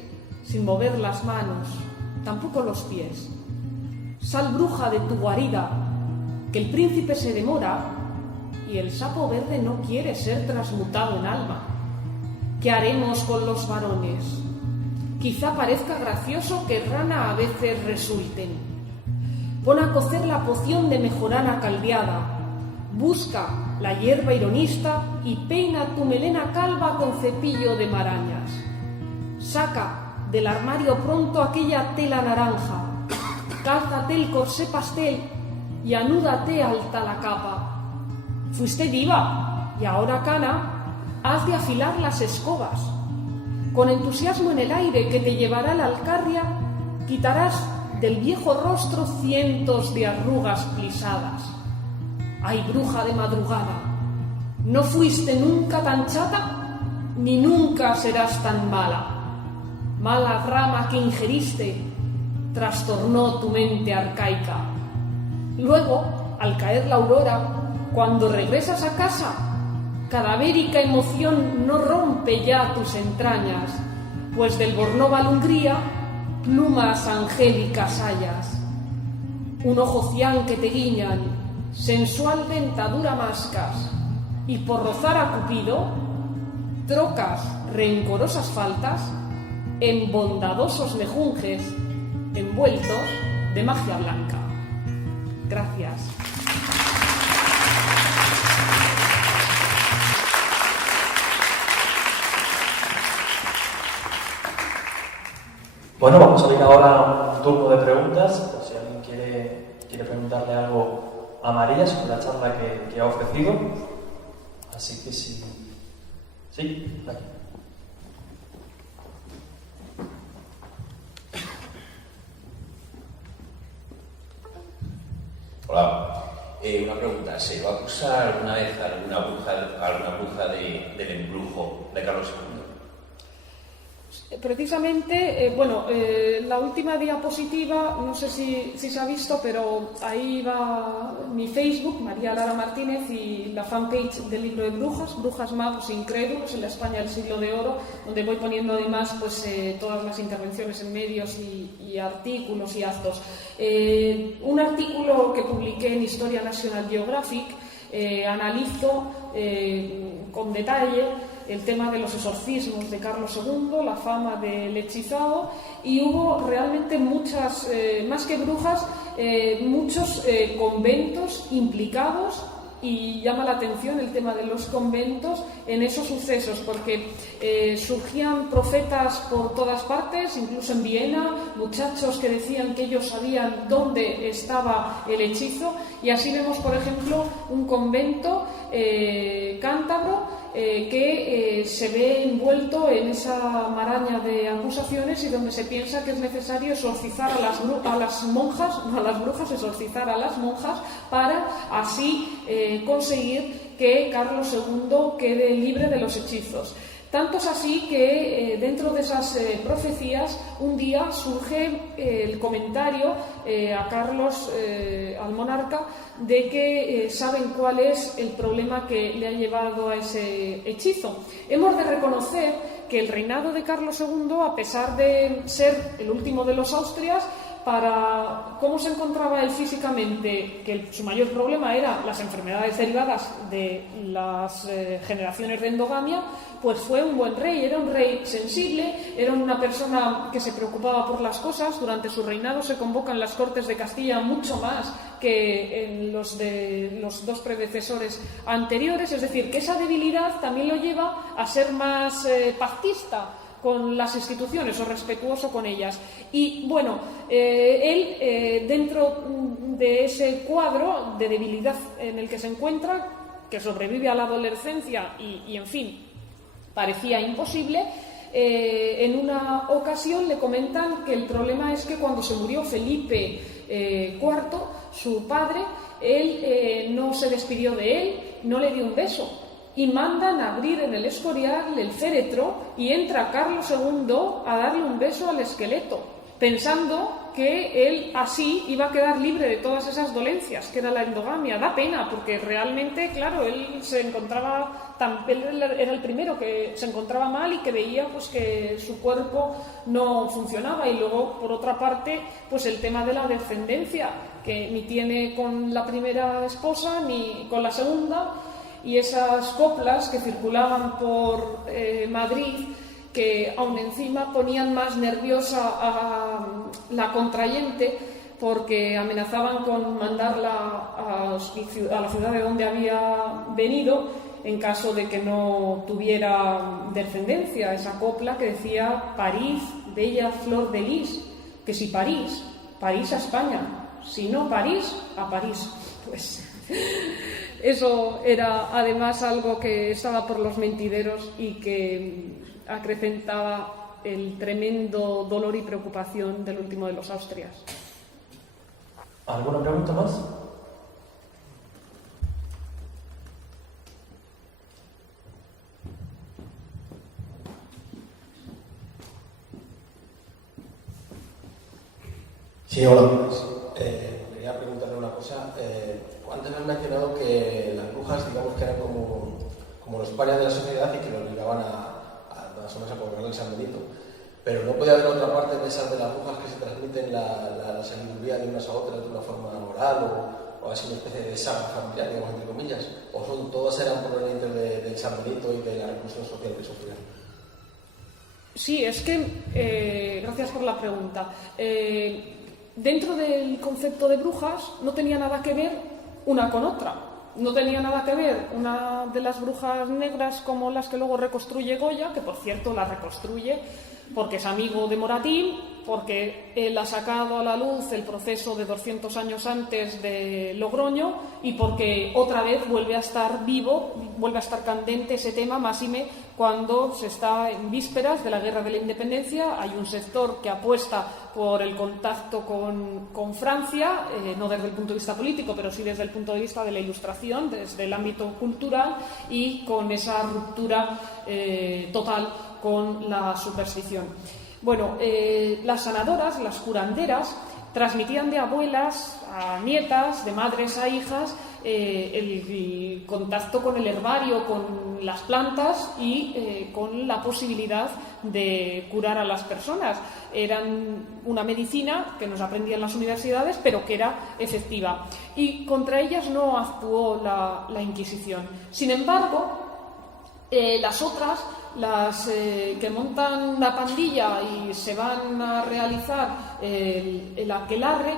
sin mover las manos, tampoco los pies. Sal bruja de tu guarida, que el príncipe se demora y el sapo verde no quiere ser transmutado en alma. ¿Qué haremos con los varones? Quizá parezca gracioso que rana a veces resulten. Pon a cocer la poción de mejorana caldeada. Busca la hierba ironista y peina tu melena calva con cepillo de marañas. Saca del armario pronto aquella tela naranja. Cálzate el corsé pastel y anúdate alta la capa. Fuiste diva y ahora cana, has de afilar las escobas. Con entusiasmo en el aire que te llevará la alcarria, quitarás del viejo rostro cientos de arrugas plisadas. ¡Ay, bruja de madrugada! No fuiste nunca tan chata, ni nunca serás tan mala. Mala rama que ingeriste trastornó tu mente arcaica. Luego, al caer la aurora, cuando regresas a casa, cadavérica emoción no rompe ya tus entrañas, pues del Bornova Hungría plumas angélicas hallas. Un ojo cian que te guiñan, sensual dentadura mascas, y por rozar a Cupido, trocas rencorosas faltas en bondadosos mejunjes envueltos de magia blanca. Gracias. Bueno, vamos a abrir ahora un turno de preguntas, por si alguien quiere preguntarle algo a María sobre la charla que ha ofrecido. Así que sí. Sí, aquí. Hola. Una pregunta. ¿Se va a acusar alguna vez a alguna bruja del embrujo de Carlos II? Precisamente, la última diapositiva, no sé si se ha visto, pero ahí va mi Facebook, María Lara Martínez, y la fanpage del libro de brujas, Brujas, Magos e Incrédulos en la España del Siglo de Oro, donde voy poniendo además todas las intervenciones en medios y artículos y actos. Un artículo que publiqué en Historia National Geographic analizo con detalle el tema de los exorcismos de Carlos II, la fama del hechizado, y hubo realmente muchas, más que brujas, muchos conventos implicados, y llama la atención el tema de los conventos en esos sucesos, porque surgían profetas por todas partes, incluso en Viena, muchachos que decían que ellos sabían dónde estaba el hechizo, y así vemos, por ejemplo, un convento cántabro que se ve envuelto en esa maraña de acusaciones y donde se piensa que es necesario exorcizar a las monjas, no a las brujas, exorcizar a las monjas para así conseguir que Carlos II quede libre de los hechizos. Tanto es así que dentro de esas profecías un día surge el comentario a Carlos, al monarca, de que saben cuál es el problema que le ha llevado a ese hechizo. Hemos de reconocer que el reinado de Carlos II, a pesar de ser el último de los Austrias, para cómo se encontraba él físicamente, que su mayor problema eran las enfermedades derivadas de las generaciones de endogamia, pues fue un buen rey, era un rey sensible, era una persona que se preocupaba por las cosas. Durante su reinado se convocan las Cortes de Castilla mucho más que en los de los dos predecesores anteriores, es decir, que esa debilidad también lo lleva a ser más pactista con las instituciones o respetuoso con ellas. Y bueno, él dentro de ese cuadro de debilidad en el que se encuentra, que sobrevive a la adolescencia y en fin, parecía imposible, en una ocasión le comentan que el problema es que cuando se murió Felipe IV, su padre, él no se despidió de él, no le dio un beso. Y mandan a abrir en el Escorial el féretro y entra Carlos II a darle un beso al esqueleto, pensando que él así iba a quedar libre de todas esas dolencias, que era la endogamia. Da pena, porque realmente, claro, él se encontraba, él era el primero que se encontraba mal y que veía pues que su cuerpo no funcionaba. Y luego, por otra parte, pues el tema de la descendencia, que ni tiene con la primera esposa ni con la segunda, y esas coplas que circulaban por Madrid, que aún encima ponían más nerviosa a la contrayente, porque amenazaban con mandarla a la ciudad de donde había venido en caso de que no tuviera descendencia. Esa copla que decía: París, bella flor de lis, que si París, París a España, si no París, a París. Pues eso era además algo que estaba por los mentideros y que acrecentaba el tremendo dolor y preocupación del último de los Austrias. ¿Alguna pregunta más? Sí, hola. Quería preguntarle una cosa. Antes has mencionado que las brujas, digamos que eran como los pares de la sociedad y que lo obligaban más o menos a cobrar el San Benito. Pero no puede haber otra parte de esas de las brujas que se transmiten la sabiduría de unas a otras de una forma oral o así una especie de saga familiar, digamos, entre comillas. O todas eran provenientes del San Benito y de la reclusión social que sufrían. Sí, es que, gracias por la pregunta. Dentro del concepto de brujas no tenía nada que ver una con otra. No tenía nada que ver una de las brujas negras como las que luego reconstruye Goya, que por cierto la reconstruye porque es amigo de Moratín, porque él ha sacado a la luz el proceso de 200 años antes de Logroño y porque otra vez vuelve a estar vivo, vuelve a estar candente ese tema, máxime cuando se está en vísperas de la Guerra de la Independencia. Hay un sector que apuesta por el contacto con Francia, no desde el punto de vista político, pero sí desde el punto de vista de la Ilustración, desde el ámbito cultural, y con esa ruptura total con la superstición. Bueno, las sanadoras, las curanderas, transmitían de abuelas a nietas, de madres a hijas, el contacto con el herbario, con las plantas y con la posibilidad de curar a las personas. Eran una medicina que nos aprendían en las universidades, pero que era efectiva. Y contra ellas no actuó la Inquisición. Sin embargo, las otras, las que montan una pandilla y se van a realizar el aquelarre,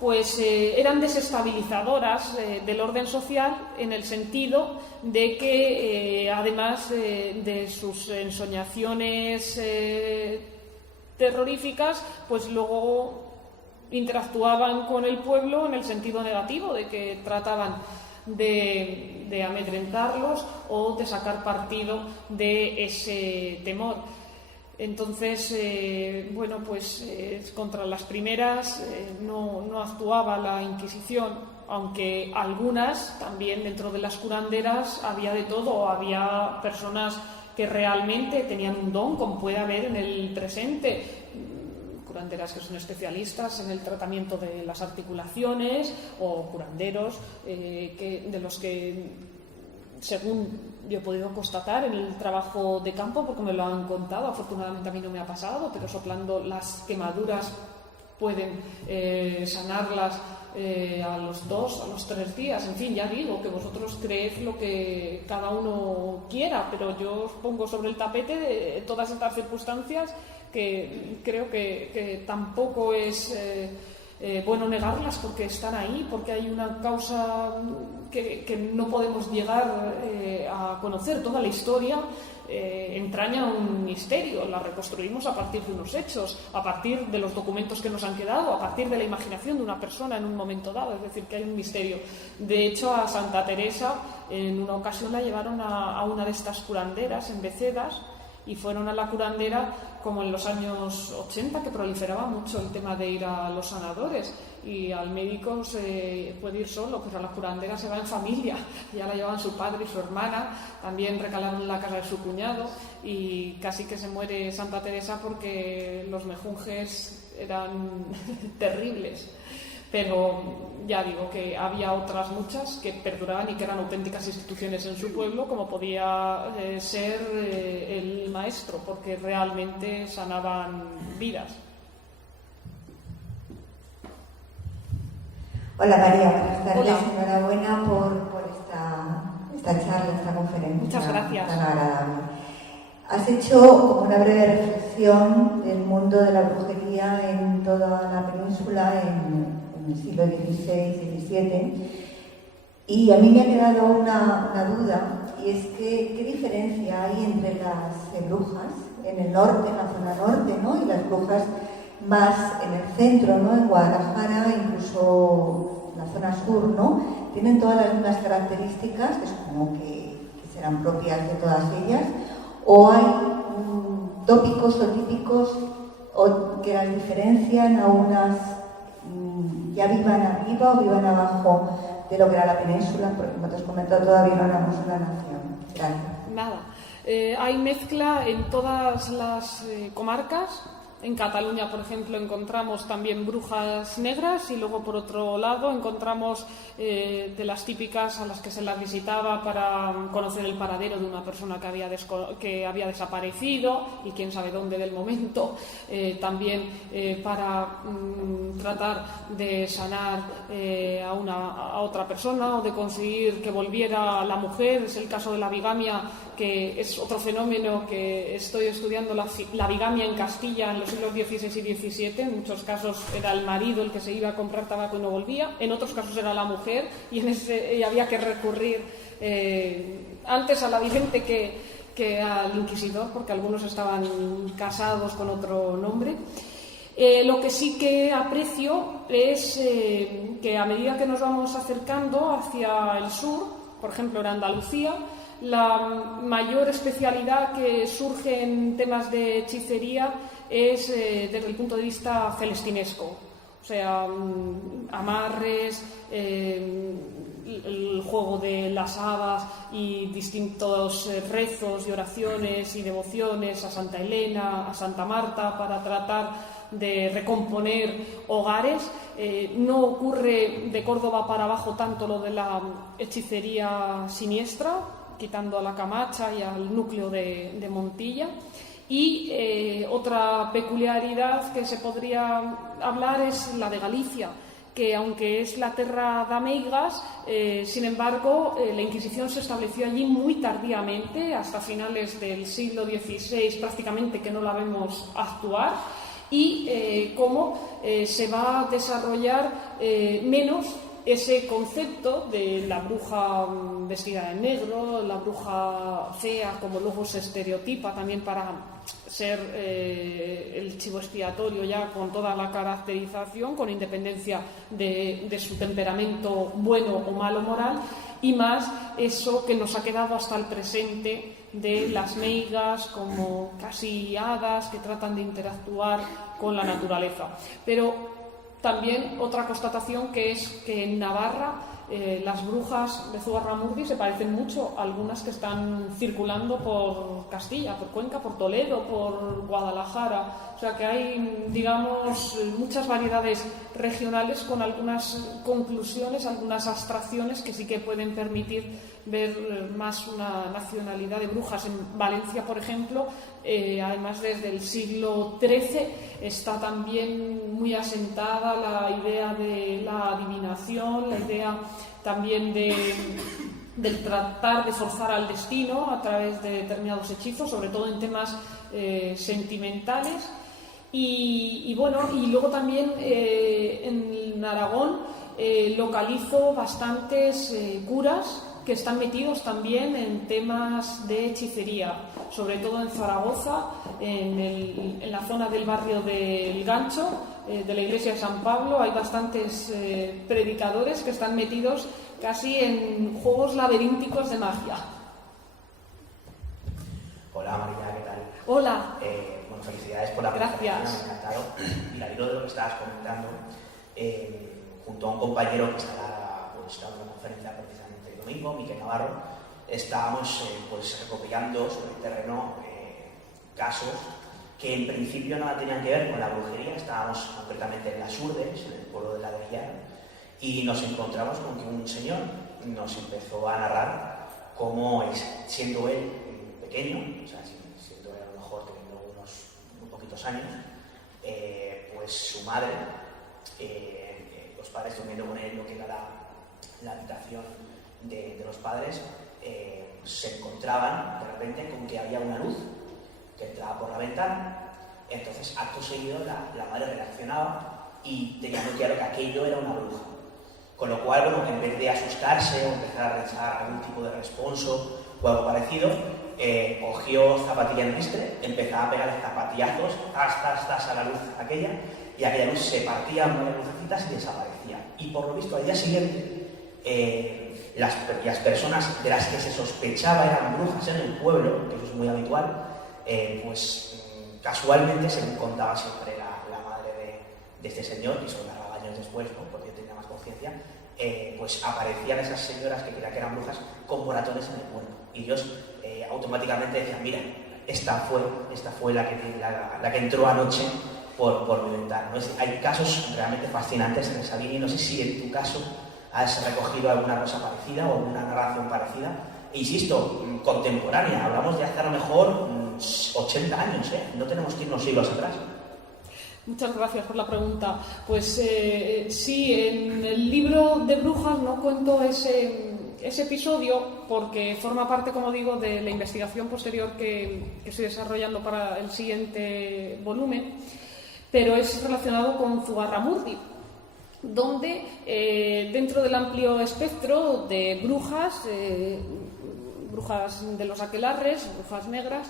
pues eran desestabilizadoras del orden social, en el sentido de que además de sus ensoñaciones terroríficas, pues luego interactuaban con el pueblo en el sentido negativo, de que trataban de amedrentarlos o de sacar partido de ese temor. Entonces, bueno, pues contra las primeras no actuaba la Inquisición, aunque algunas, también dentro de las curanderas, había de todo. Había personas que realmente tenían un don, como puede haber en el presente. Curanderas que son especialistas en el tratamiento de las articulaciones, o curanderos de los que, según yo he podido constatar en el trabajo de campo, porque me lo han contado, afortunadamente a mí no me ha pasado, pero soplando las quemaduras pueden sanarlas a los 2, a los 3 días. En fin, ya digo que vosotros creed lo que cada uno quiera, pero yo os pongo sobre el tapete todas estas circunstancias que creo que tampoco es bueno negarlas, porque están ahí, porque hay una causa que no podemos llegar a conocer. Toda la historia entraña un misterio, la reconstruimos a partir de unos hechos, a partir de los documentos que nos han quedado, a partir de la imaginación de una persona en un momento dado, es decir, que hay un misterio. De hecho, a Santa Teresa en una ocasión la llevaron a una de estas curanderas en Becedas, y fueron a la curandera como en los años 80, que proliferaba mucho el tema de ir a los sanadores, y al médico se puede ir solo, pero a la curandera se va en familia. Ya la llevaban su padre y su hermana, también recalaron en la casa de su cuñado, y casi que se muere Santa Teresa porque los mejunjes eran terribles. Pero ya digo que había otras muchas que perduraban y que eran auténticas instituciones en su pueblo, como podía ser el maestro, porque realmente sanaban vidas. Hola María, buenas tardes. Hola. Enhorabuena por esta charla, esta conferencia. Muchas gracias. Tan agradable. Has hecho como una breve reflexión del mundo de la brujería en toda la península en el siglo XVI, XVII, y a mí me ha quedado una duda, y es que ¿qué diferencia hay entre las brujas en el norte, en la zona norte, ¿no?, y las brujas más en el centro, ¿no?, en Guadalajara, incluso en la zona sur, ¿no? ¿Tienen todas las mismas características, que supongo que serán propias de todas ellas, o hay tópicos o típicos que las diferencian a unas ya vivan arriba o vivan abajo de lo que era la península? Porque como te has comentado, todavía no éramos una nación. Gracias. Nada. Hay mezcla en todas las comarcas. En Cataluña, por ejemplo, encontramos también brujas negras, y luego, por otro lado, encontramos de las típicas a las que se las visitaba para conocer el paradero de una persona que había desaparecido y quién sabe dónde del momento. También para tratar de sanar a otra persona, o de conseguir que volviera la mujer. Es el caso de la bigamia, que es otro fenómeno que estoy estudiando, la bigamia en Castilla en los siglos XVI y XVII. En muchos casos era el marido el que se iba a comprar tabaco y no volvía, en otros casos era la mujer, y había que recurrir antes a la vidente que al inquisidor, porque algunos estaban casados con otro nombre. Lo que sí que aprecio es que a medida que nos vamos acercando hacia el sur, por ejemplo en Andalucía, la mayor especialidad que surge en temas de hechicería es desde el punto de vista celestinesco. O sea, amarres, el juego de las habas y distintos rezos y oraciones y devociones a Santa Elena, a Santa Marta, para tratar de recomponer hogares. No ocurre de Córdoba para abajo tanto lo de la hechicería siniestra, quitando a la Camacha y al núcleo de Montilla. Y otra peculiaridad que se podría hablar es la de Galicia, que aunque es la terra da meigas, sin embargo, la Inquisición se estableció allí muy tardíamente, hasta finales del siglo XVI, prácticamente que no la vemos actuar, y cómo se va a desarrollar menos ese concepto de la bruja vestida de negro, la bruja fea, como luego se estereotipa también para ser el chivo expiatorio, ya con toda la caracterización, con independencia de su temperamento bueno o malo moral, y más eso que nos ha quedado hasta el presente de las meigas como casi hadas que tratan de interactuar con la naturaleza. Pero también otra constatación, que es que en Navarra las brujas de Zugarramurdi se parecen mucho a algunas que están circulando por Castilla, por Cuenca, por Toledo, por Guadalajara. O sea que hay, digamos, muchas variedades regionales con algunas conclusiones, algunas abstracciones que sí que pueden permitir ver más una nacionalidad de brujas. En Valencia, por ejemplo, además desde el siglo XIII está también muy asentada la idea de la adivinación, la idea también del tratar de forzar al destino a través de determinados hechizos, sobre todo en temas sentimentales. Y luego también en Aragón localizo bastantes curas que están metidos también en temas de hechicería, sobre todo en Zaragoza, en la zona del barrio del Gancho, de la iglesia de San Pablo. Hay bastantes predicadores que están metidos casi en juegos laberínticos de magia. Hola María, ¿qué tal? Hola. Bueno, felicidades por la presentación, me ha encantado. Y al hilo de lo que estabas comentando, junto a un compañero que estaba dando una conferencia precisamente el domingo, Miquel Navarro, estábamos recopilando sobre el terreno casos que en principio nada tenían que ver con la brujería. Estábamos concretamente en Las Urdes, en el pueblo de La Guerrilla, y nos encontramos con que un señor nos empezó a narrar cómo, siendo él pequeño, o sea, siendo él a lo mejor teniendo unos muy poquitos años, pues su madre, los padres durmiendo con él, lo que era la habitación de los padres, se encontraban de repente con que había una luz que entraba por la ventana. Entonces, acto seguido, la madre reaccionaba y tenía muy claro que aquello era una bruja. Con lo cual, bueno, en vez de asustarse o empezar a realizar algún tipo de responso o algo parecido, cogió zapatilla en ristre, empezaba a pegarle zapatillazos, tas a la luz aquella, y aquella luz se partía en varias lucecitas y desaparecía. Y por lo visto, al día siguiente, las personas de las que se sospechaba eran brujas en el pueblo, que eso es muy habitual, casualmente, según contaba siempre la madre de este señor, que son años después, ¿no? Porque yo tenía más conciencia, pues aparecían esas señoras que creían que eran brujas con moratones en el cuerpo. Y ellos automáticamente decían, mira, esta fue la que entró anoche por mi ventana, ¿no? Hay casos realmente fascinantes en esa línea, y no sé si en tu caso has recogido alguna cosa parecida o alguna narración parecida. E insisto, contemporánea, hablamos de hace a lo mejor 80 años, no tenemos que irnos siglos atrás. Muchas gracias por la pregunta. Pues sí, en el libro de Brujas no cuento ese episodio porque forma parte, como digo, de la investigación posterior que estoy desarrollando para el siguiente volumen, pero es relacionado con Zugarramurdi, donde dentro del amplio espectro de brujas, brujas de los aquelarres, brujas negras,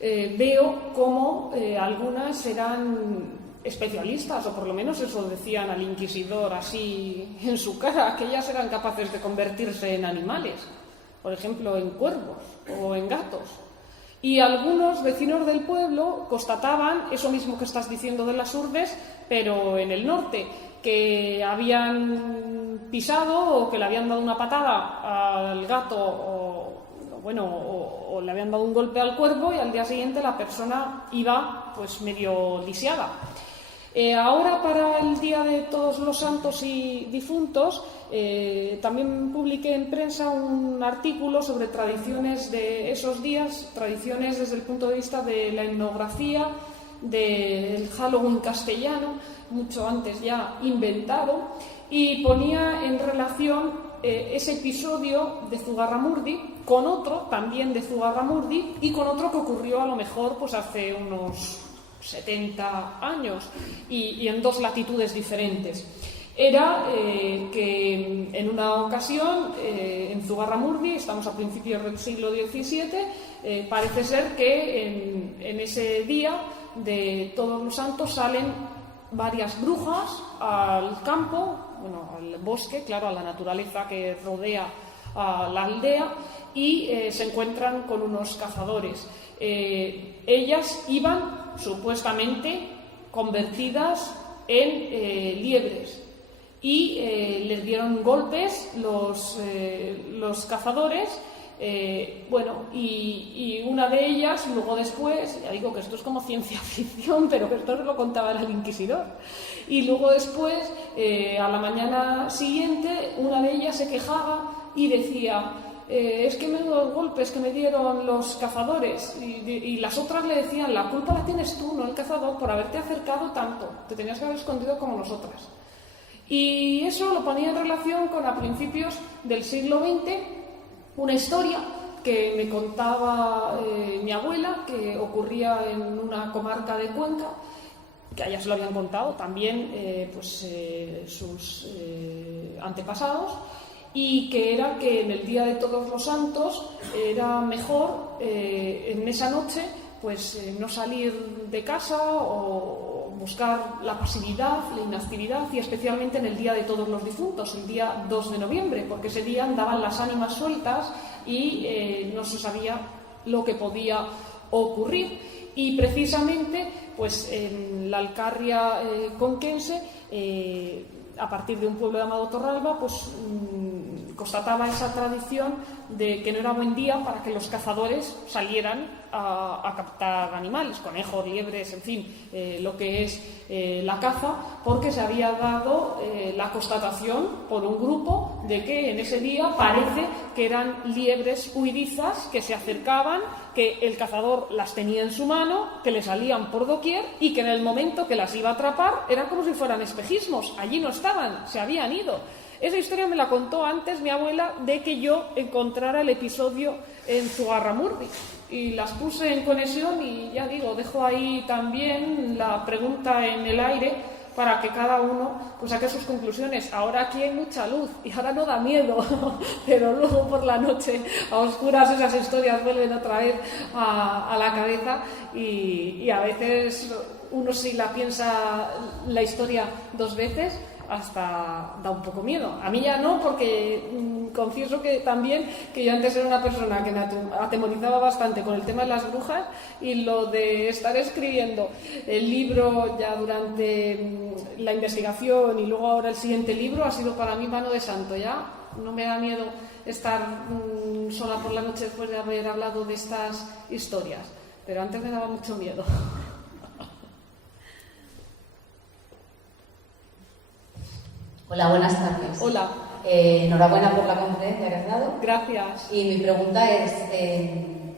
veo cómo algunas eran especialistas, o por lo menos eso decían al inquisidor así en su cara, que ellas eran capaces de convertirse en animales, por ejemplo en cuervos o en gatos. Y algunos vecinos del pueblo constataban eso mismo que estás diciendo de Las Urdes, pero en el norte, que habían pisado o que le habían dado una patada al gato o le habían dado un golpe al cuervo, y al día siguiente la persona iba pues medio lisiada. Ahora, para el Día de Todos los Santos y Difuntos, también publiqué en prensa un artículo sobre tradiciones de esos días, tradiciones desde el punto de vista de la etnografía, del Halloween castellano, mucho antes ya inventado, y ponía en relación ese episodio de Zugarramurdi con otro también de Zugarramurdi y con otro que ocurrió a lo mejor pues hace unos 70 años y en dos latitudes diferentes. Era que en una ocasión en Zugarramurdi, estamos a principios del siglo XVII, parece ser que en ese día de Todos los Santos salen varias brujas al campo, al bosque, claro, a la naturaleza que rodea a la aldea, y se encuentran con unos cazadores. Ellas iban supuestamente convertidas en liebres, y les dieron golpes los cazadores. Y una de ellas, luego después, ya digo que esto es como ciencia ficción, pero que esto nos lo contaba el inquisidor, y luego después, a la mañana siguiente, una de ellas se quejaba y decía: es que menudos golpes que me dieron los cazadores, y las otras le decían: la culpa la tienes tú, no el cazador, por haberte acercado tanto, te tenías que haber escondido como nosotras. Y eso lo ponía en relación con, a principios del siglo XX, una historia que me contaba mi abuela, que ocurría en una comarca de Cuenca, que a ella se lo habían contado también sus antepasados, y que era que en el Día de Todos los Santos era mejor en esa noche no salir de casa o buscar la pasividad, la inactividad, y especialmente en el Día de Todos los Difuntos, el día 2 de noviembre, porque ese día andaban las ánimas sueltas y no se sabía lo que podía ocurrir. Y precisamente en la Alcarria conquense, a partir de un pueblo llamado Torralba, constataba esa tradición de que no era buen día para que los cazadores salieran a captar animales, conejos, liebres, en fin, lo que es la caza, porque se había dado la constatación por un grupo de que en ese día parece que eran liebres huidizas que se acercaban, que el cazador las tenía en su mano, que le salían por doquier y que en el momento que las iba a atrapar era como si fueran espejismos, allí no estaban, se habían ido. Esa historia me la contó antes mi abuela de que yo encontrara el episodio en Zugarramurdi, y las puse en conexión, y ya digo, dejo ahí también la pregunta en el aire para que cada uno saque sus conclusiones. Ahora aquí hay mucha luz y ahora no da miedo, pero luego por la noche a oscuras esas historias vuelven otra vez a la cabeza, y a veces uno, si la piensa la historia dos veces, hasta da un poco miedo. A mí ya no, porque confieso que también que yo antes era una persona que me atemorizaba bastante con el tema de las brujas, y lo de estar escribiendo el libro ya durante la investigación y luego ahora el siguiente libro ha sido para mí mano de santo. Ya no me da miedo estar sola por la noche después de haber hablado de estas historias, pero antes me daba mucho miedo. Hola, buenas tardes. Hola. Enhorabuena por la conferencia que has dado. Gracias. Y mi pregunta es,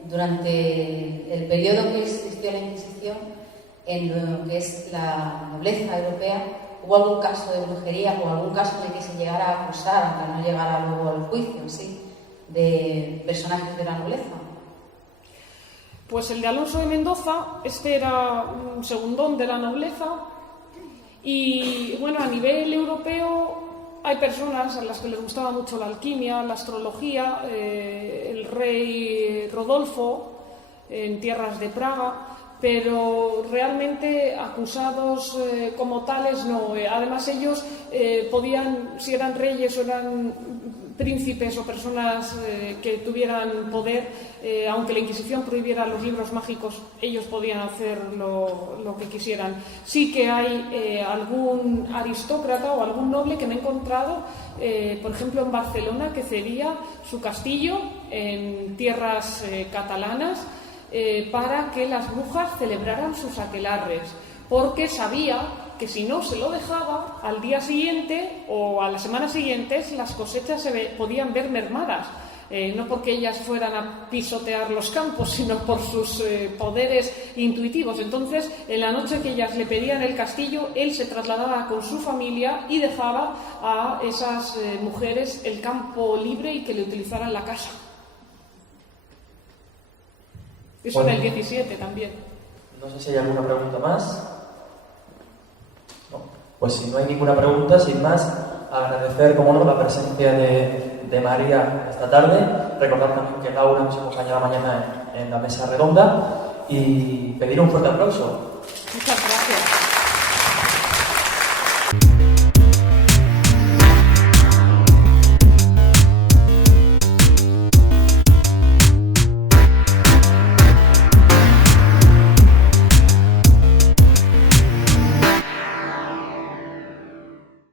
durante el periodo que existió la Inquisición, en lo que es la nobleza europea, ¿hubo algún caso de brujería o algún caso en el que se llegara a acusar, aunque no llegara luego al juicio en sí, de personajes de la nobleza? Pues el de Alonso de Mendoza, este era un segundón de la nobleza. Y bueno, a nivel europeo hay personas a las que les gustaba mucho la alquimia, la astrología, el rey Rodolfo en tierras de Praga, pero realmente acusados como tales no. Además ellos podían, si eran reyes o eran príncipes o personas que tuvieran poder, aunque la Inquisición prohibiera los libros mágicos, ellos podían hacer lo que quisieran. Sí que hay algún aristócrata o algún noble que me he encontrado, por ejemplo en Barcelona, que cedía su castillo en tierras catalanas para que las brujas celebraran sus aquelarres, porque sabía que si no se lo dejaba, al día siguiente o a las semanas siguientes las cosechas podían ver mermadas. No porque ellas fueran a pisotear los campos, sino por sus poderes intuitivos. Entonces, en la noche que ellas le pedían el castillo, él se trasladaba con su familia y dejaba a esas mujeres el campo libre y que le utilizaran la casa. Eso en el 17 también. No sé si hay alguna pregunta más. No. Pues si no hay ninguna pregunta, sin más, agradecer, como no, la presencia de María esta tarde. Recordar también que Laura nos acompañará mañana en la mesa redonda y pedir un fuerte aplauso. Muchas gracias.